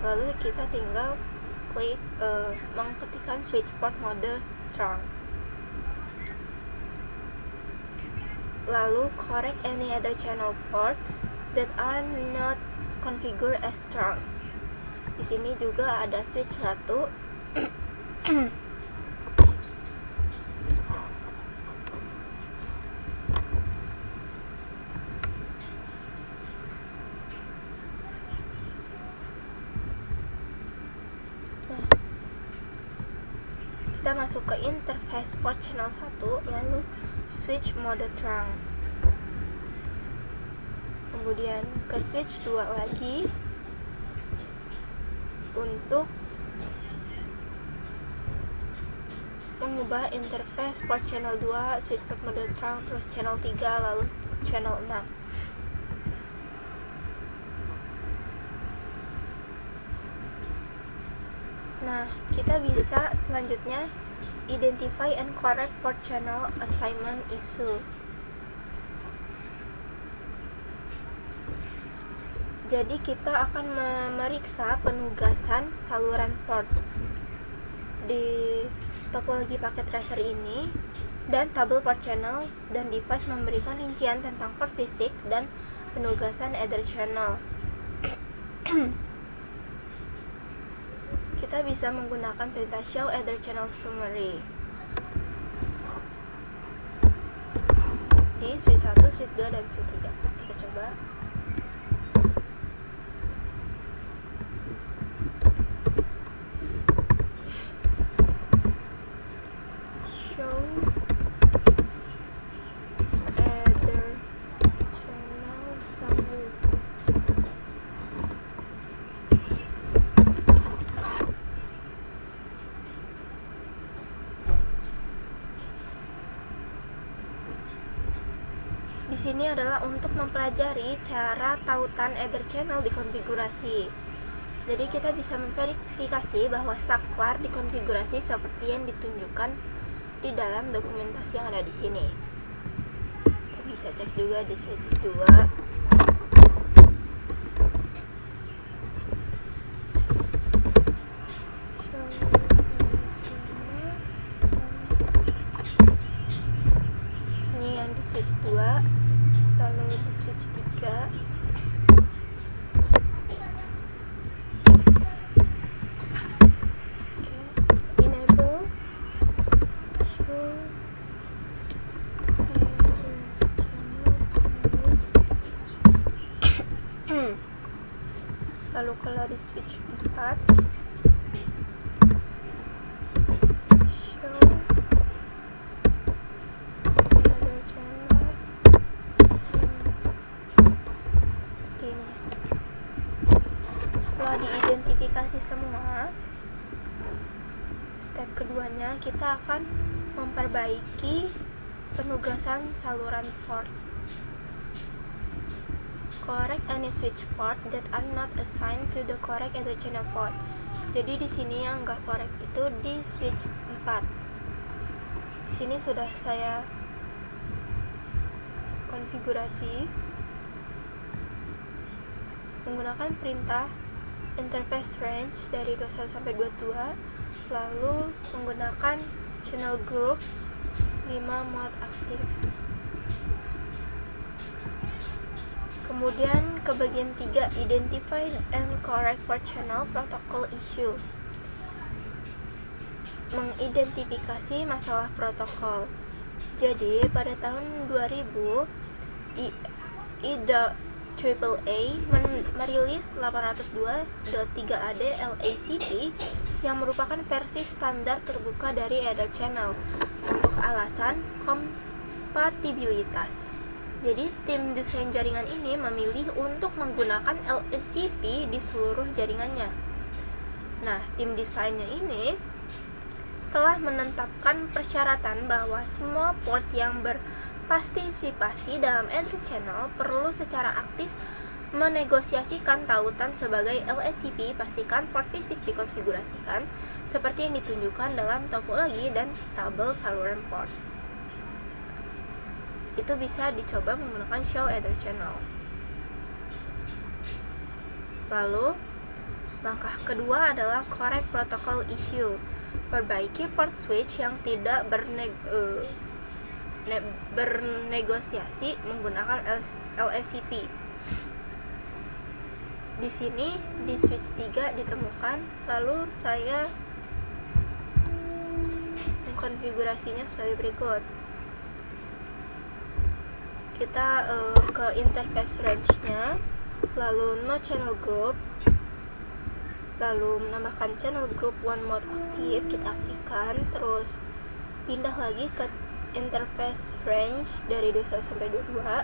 Lalu kita tinggal klik mengetikkan switch port mode trunk. Lalu correct any other channel ports that are not configured as trunks. Di sini juga ada switch 1. Kita masuk ke interface port channel 1, lalu switch mode trunk. Kemudian ke switch 2 lagi untuk mengubah interface port channel 2, switch port mode trunk, terus channel 3, lalu channel 6. Nah, kita bisa selanjutnya identify and correct port channel assignment issue. Jadi kita akan memeriksa penugasan saluran port di topologi paket tracer ini, dan tabel port channel dan device memberikan rincian tentang port fisik dan penugasan Ether channel. Kita bisa menggunakan perintah show Ether channel summary di switch 1, switch 2, dan switch 3. Kita coba. Show Ether channel summary. Di sini adalah untuk mempelajari cara tautan Ether channel dikonfigurasi. Jadi kita bisa memverifikasi bahwa saklar dikonfigurasi seperti yang ditunjukkan di dalam dokumentasi yang ada di sini. Kita bisa cek juga di switch 2. Ini yang di switch 2, lalu di switch 3. Enable show lalu kalau di switch 4, show Ether channel seperti ini. Setelah diidentifikasi semua, step keduanya kita akan memperbaiki penugasan saluran port. Correct any switch port that are not assigned to the correct Ether channel port. Jadi di sini yang enggak correct itu di switch 4. Di sini sudah saya konfigurasi menggunakan perintah interface range dari 21 sampai 22, lalu menggunakan channel group 5 mode aktif. Kemudian ke bagian 3, identify and correct port channel protocol issue. Mengidentifikasi masalah protokol. Jadi pada tahun 2000 AAA merilis 802.3AD LACP yang merupakan versi standar terbuka dari Ether channel untuk alasan kompatibilitas. Jadi tim desain jaringan ini memilih untuk menggunakan LACP di seluruh jaringannya. Nah, tim desainnya ini telah menetapkan persyaratan bahwa semua port yang berpartisipasi dalam Ether channel perlu secara aktif menegosiasikan tautan sebagai LACP. Pastikan port fisik dikonfigurasikan seperti yang ditunjukkan dalam topologi dan tabel saluran port. Itu bisa dicoba menggunakan show Ether channel. Lalu langkah kedua adalah correct protocol issue. Perbaiki port switch yang tidak bernegosiasi menggunakan LACP. Di sini di switch 3 ditemukan, lalu saya mengkonfigurasinya sebagai berikut. Kita ke interface range-nya, lalu no channel group, lalu menambahkan channel group one mode aktif, kita aktifkan, terus pindah lagi ke interface range dari 21 sampai 22,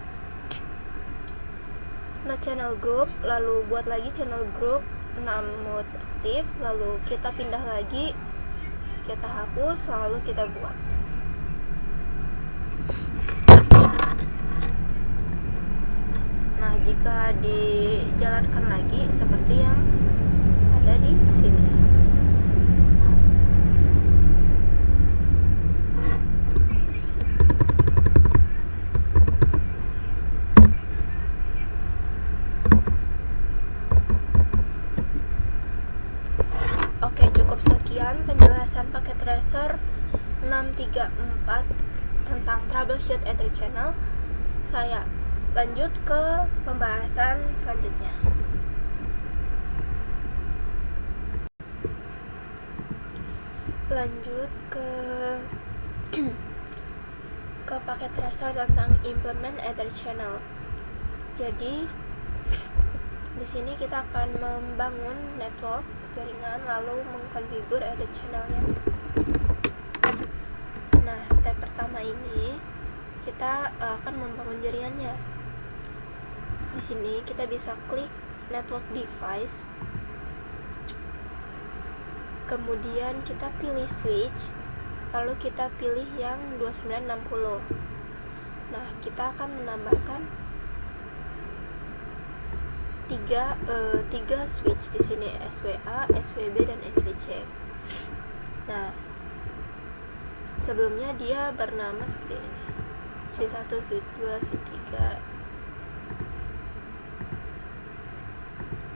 no channel group, lalu buat lagi channel group 6 mode aktif, lalu kita pindah lagi, kita hapus, lalu kita buat. Nah, jika dijalankan lagi seperti yang ada di sini. Sekian penjelasan paket tracer 634 tentang troubleshoot Ether channel. Saya lanjut ke pembahasan selanjutnya. Lanjut ke paket tracer tentang implement Ether channel. Jadi di sini kita akan membangun network jaringan lalu mengkonfigur Ether channelnya. Nah, step pertama ini kita akan membangun jaringannya. Di sini kita bisa klik network device, kemudian kita pilih switch, lalu kita pilih yang 2960. Nah, kita akan menambahkan tiga switch di sini, SWA, SWB, dan SWC. Nah, sebelumnya dia bernama seperti ini, switch 1, switch 2, switch 3.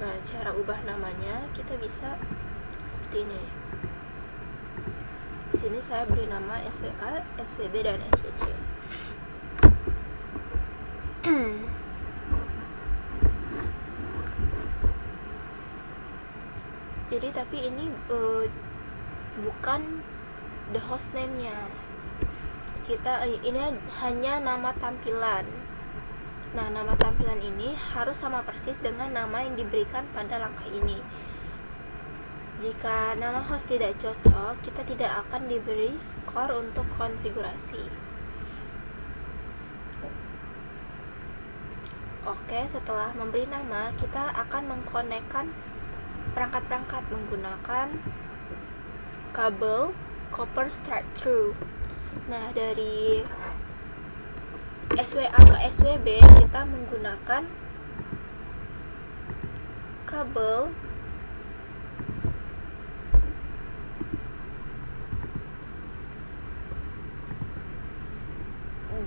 Nah, cara ubah namanya kita bisa seperti ini. Di sini saya beri nama SWA, SWB, dan SWC. Jadi tapi ini bukan the host name-nya. Ini hanya nama tampilan. Nah, nama tampilan ini harus sama persis dengan nama yang diberikan pada langkah ini. Jika nama host tidak cocok, kita tidak akan diberi skor untuk konfigurasi. Oke, setelah memberi nama, kita akan mengkonekkan perangkat-perangkat menggunakan kabel copper straight through. Nah, dari SWA ke SWB kita menggunakan kabel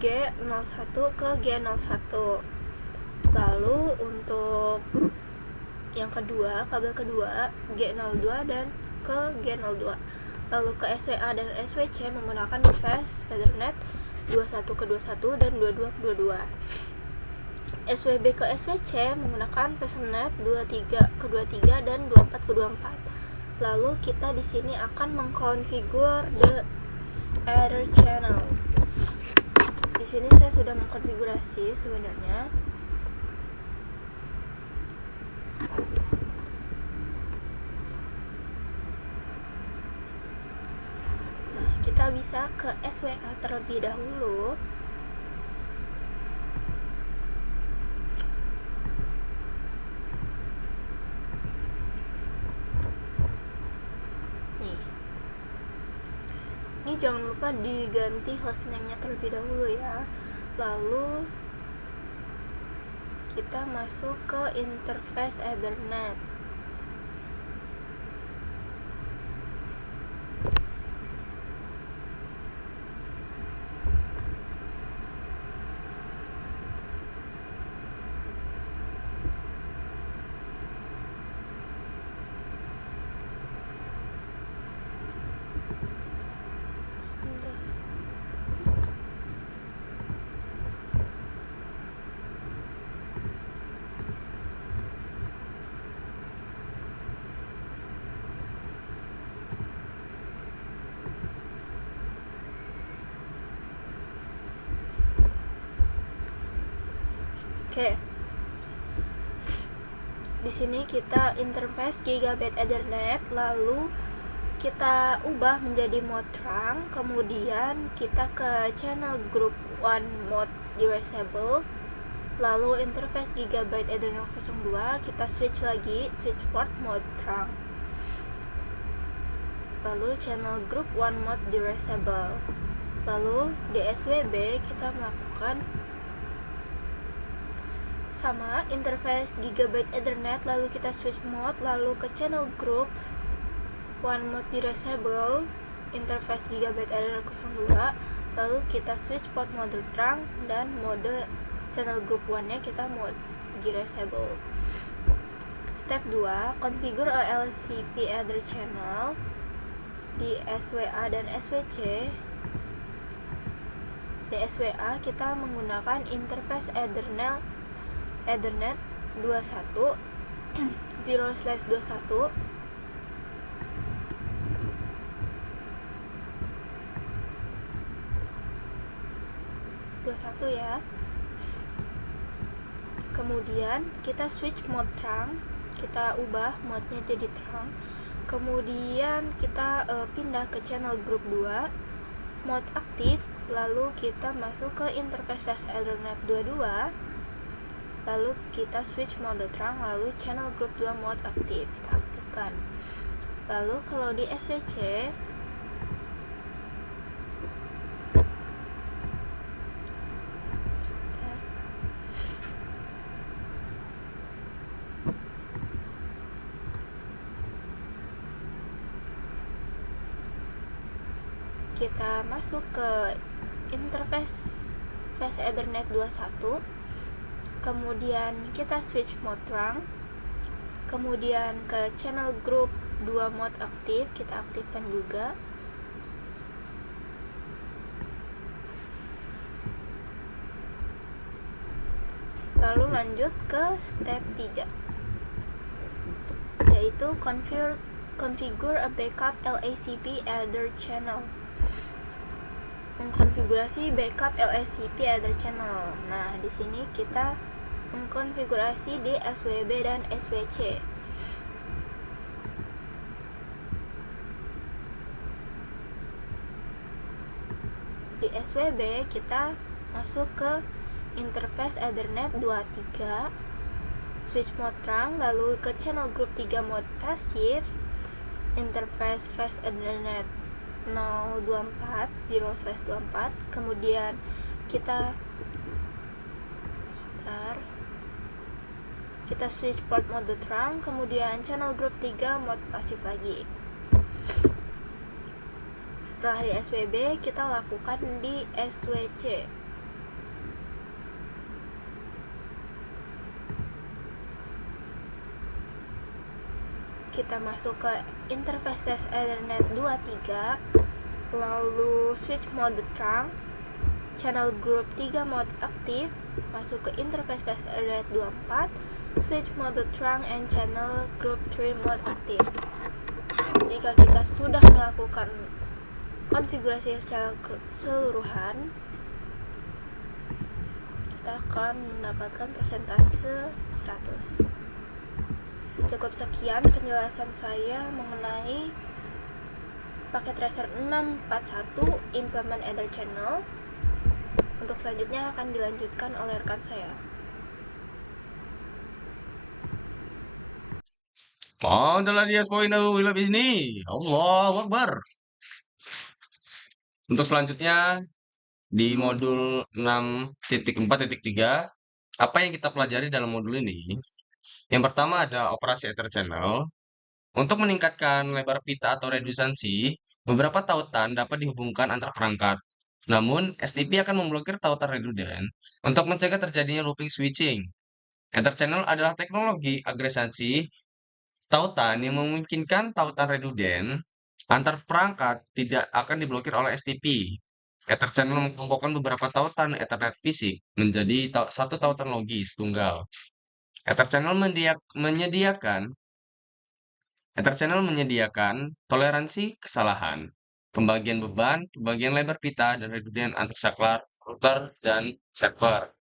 G01 ke G01. Lalu untuk yang kedua, kabel kedua G02 dan ke G02. Lalu ke SWA dan SWC menggunakan device Ethernet 21 ke 21 dan 22 ke 22. SWB ke SWC menggunakan Ethernet 23 ke 23 dan 24 ke 24. Lalu kita di sini akan mengkonfigur the Ether channel. Di sini saya sudah mengkonfigurasi sebenarnya. Nah, kita bisa ke SWA terlebih dahulu. Ini jangan lupa diganti hostname-nya terlebih dahulu ya. Lalu kita masuk ke interface Ethernet. Oke. Di sini kita interface Gigabit Ethernet, lalu kita ubah menjadi mode trunk, kemudian kita ke channel group 1 mode disable, lalu interface Gigabit Ethernet 02, kita switch lagi, switch port mode trunk, lalu channel group 1 mode disable, lalu di SWB kita melakukan sama interface Gigabit Ethernet, lalu kita switch mode, lalu ke channel group 1 mode disable, interface Gigabit Ethernet 02, lalu kita switch port mode trunk, dan mode channel group 1 nya kita mode disable. Step 2, configure a LCP Ether channel. di SWA dan SWC, di SWA kita menggunakan interface Ethernet 21 0/21 ya. Kemudian kita switch mode terang, kita ubah mode-nya jadi terang. Kemudian kita pindah ke channel group 2 mode aktif, lalu kita masuk ke interface flash Ethernet 22, lalu kita switch mode terang, lalu channel group 2 mode aktif, kita aktifkan. Lalu kalau di SWC kita masuk ke interface flash Ethernet 21, kemudian kita switch mode terang, kemudian ke channel group 2 mode aktif, kita aktifkan juga. Lalu lanjut ke step 3, yaitu configure a backup LACP Ether channel. Mengkonfigurasi backup LACP Ether channel. Nah, di sini kita mengkonfigurasi di SWB dan SWC. Di SWB kita masuk ke interface Ethernet 23, switch mode terang, lalu ke channel group 3 mode pasif, interface flash Ethernet 0/24, kemudian kita switch port mode terang, kemudian channel group 3 mode pasif lagi. Setelah di SWB, kita lakukan di SWC. Kita masuk ke interface flash Ethernet 23, lalu switch mode terang, channel group 3 mode aktif, masuk ke interface flash Ethernet 24, switch mode terang and channel group 3 mode aktif. Jika kita sudah melakukan konfigurasi secara keseluruhan, kita akan mendapatkan persentase 100. Cukup sekian penjelasan saya mengenai paket tracer 641 implement Ether channel. Untuk selanjutnya akan dilanjutkan oleh rekan saya. Adalah dia poin dahulu di sini. Allahu Akbar. Untuk selanjutnya di modul 6.4.3, apa yang kita pelajari dalam modul ini? Yang pertama ada operasi Ether channel. Untuk meningkatkan lebar pita atau redundansi, beberapa tautan dapat dihubungkan antar perangkat. Namun, STP akan memblokir tautan redundant untuk mencegah terjadinya looping switching. Ether channel adalah teknologi agregasi tautan yang memungkinkan tautan redundant antar perangkat tidak akan diblokir oleh STP. Ether channel mengelompokkan beberapa tautan Ethernet fisik menjadi satu tautan logis tunggal. Ether channel menyediakan toleransi kesalahan, pembagian beban, pembagian lebar pita, dan redundant antar saklar, router, dan server.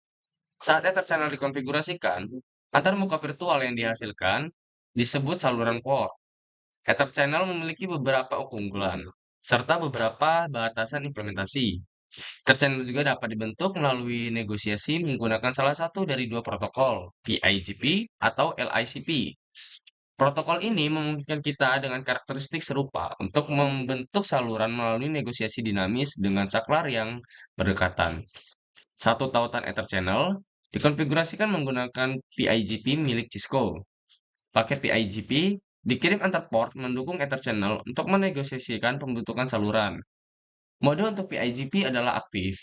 Saat Ether channel dikonfigurasikan, antar muka virtual yang dihasilkan disebut saluran port. Ether channel memiliki beberapa keunggulan, serta beberapa batasan implementasi. Ether channel juga dapat dibentuk melalui negosiasi menggunakan salah satu dari dua protokol, PIGP atau LICP. Protokol ini memungkinkan kita dengan karakteristik serupa untuk membentuk saluran melalui negosiasi dinamis dengan saklar yang berdekatan. Satu tautan Ether channel dikonfigurasikan menggunakan PIGP milik Cisco. Paket PIGP dikirim antar port mendukung Ether channel untuk menegosiasikan pembentukan saluran. Mode untuk PIGP adalah aktif.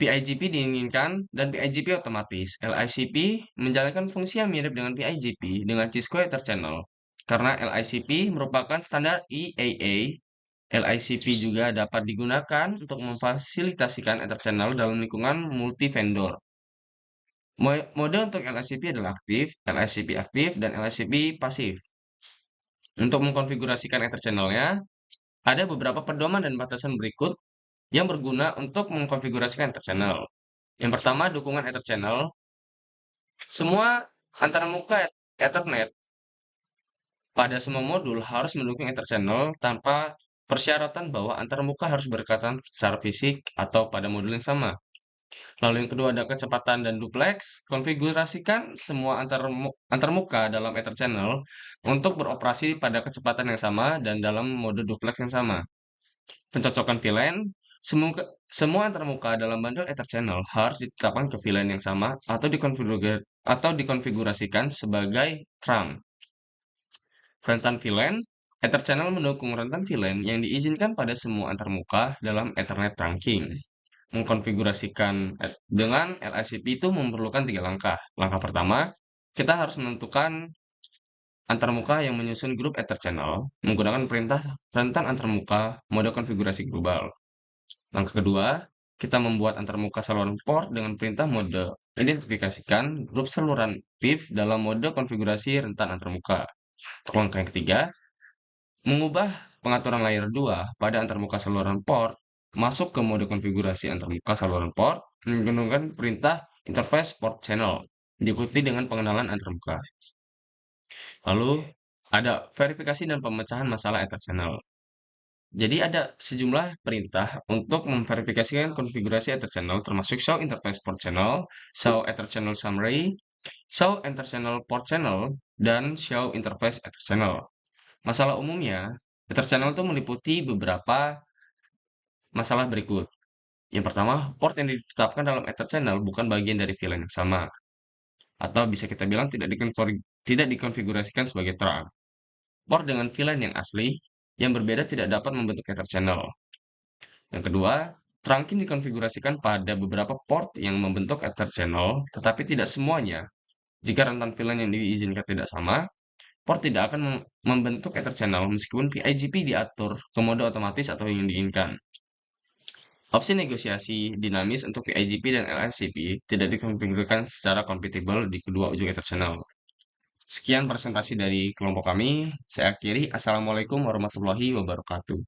PIGP diinginkan dan PIGP otomatis. LICP menjalankan fungsi yang mirip dengan PIGP dengan Cisco Ether channel. karena LICP merupakan standar EAA. LICP juga dapat digunakan untuk memfasilitasikan Etherchannel dalam lingkungan multi-vendor. Mode untuk LICP adalah aktif, LICP aktif, dan LICP pasif. Untuk mengkonfigurasikan Etherchannel-nya, ada beberapa pedoman dan batasan berikut yang berguna untuk mengkonfigurasikan Etherchannel. Yang pertama, dukungan Etherchannel. Semua antarmuka Ethernet pada semua modul harus mendukung Etherchannel tanpa persyaratan bahwa antarmuka harus berdekatan secara fisik atau pada modul yang sama. Lalu yang kedua ada kecepatan dan duplex. Konfigurasikan semua antarmuka dalam Etherchannel untuk beroperasi pada kecepatan yang sama dan dalam mode duplex yang sama. Pencocokan VLAN. Semua antarmuka dalam bundle Etherchannel harus ditetapkan ke VLAN yang sama atau dikonfigurasikan sebagai trunk. Rentan VLAN. Etherchannel mendukung rentan VLAN yang diizinkan pada semua antarmuka dalam Ethernet trunking. Mengkonfigurasikan dengan LICP itu memerlukan 3 langkah. Langkah pertama, kita harus menentukan antarmuka yang menyusun grup Etherchannel menggunakan perintah rentan antarmuka mode konfigurasi global. Langkah kedua, kita membuat antarmuka saluran port dengan perintah mode identifikasikan grup saluran PIV dalam mode konfigurasi rentan antarmuka. Untuk langkah yang ketiga, mengubah pengaturan layer 2 pada antarmuka saluran port masuk ke mode konfigurasi antarmuka saluran port menggunakan perintah interface port channel, diikuti dengan pengenalan antarmuka. Lalu, ada verifikasi dan pemecahan masalah Etherchannel. Jadi ada sejumlah perintah untuk memverifikasikan konfigurasi Etherchannel termasuk show interface port channel, show Etherchannel summary, show Etherchannel port channel, dan show interface Etherchannel. Masalah umumnya, Etherchannel itu meliputi beberapa masalah berikut. Yang pertama, port yang ditetapkan dalam Etherchannel bukan bagian dari VLAN yang sama. Atau bisa kita bilang tidak dikonfigurasikan sebagai trunk. Port dengan VLAN yang asli, yang berbeda tidak dapat membentuk Etherchannel. Yang kedua, trunking dikonfigurasikan pada beberapa port yang membentuk Etherchannel, tetapi tidak semuanya. Jika rentan VLAN yang diizinkan tidak sama, port tidak akan membentuk Etherchannel meskipun PIGP diatur ke mode otomatis atau yang diinginkan. Opsi negosiasi dinamis untuk PIGP dan LICP tidak dikonfigurkan secara kompatibel di kedua ujung Etherchannel. Sekian presentasi dari kelompok kami. Saya akhiri. Assalamualaikum warahmatullahi wabarakatuh.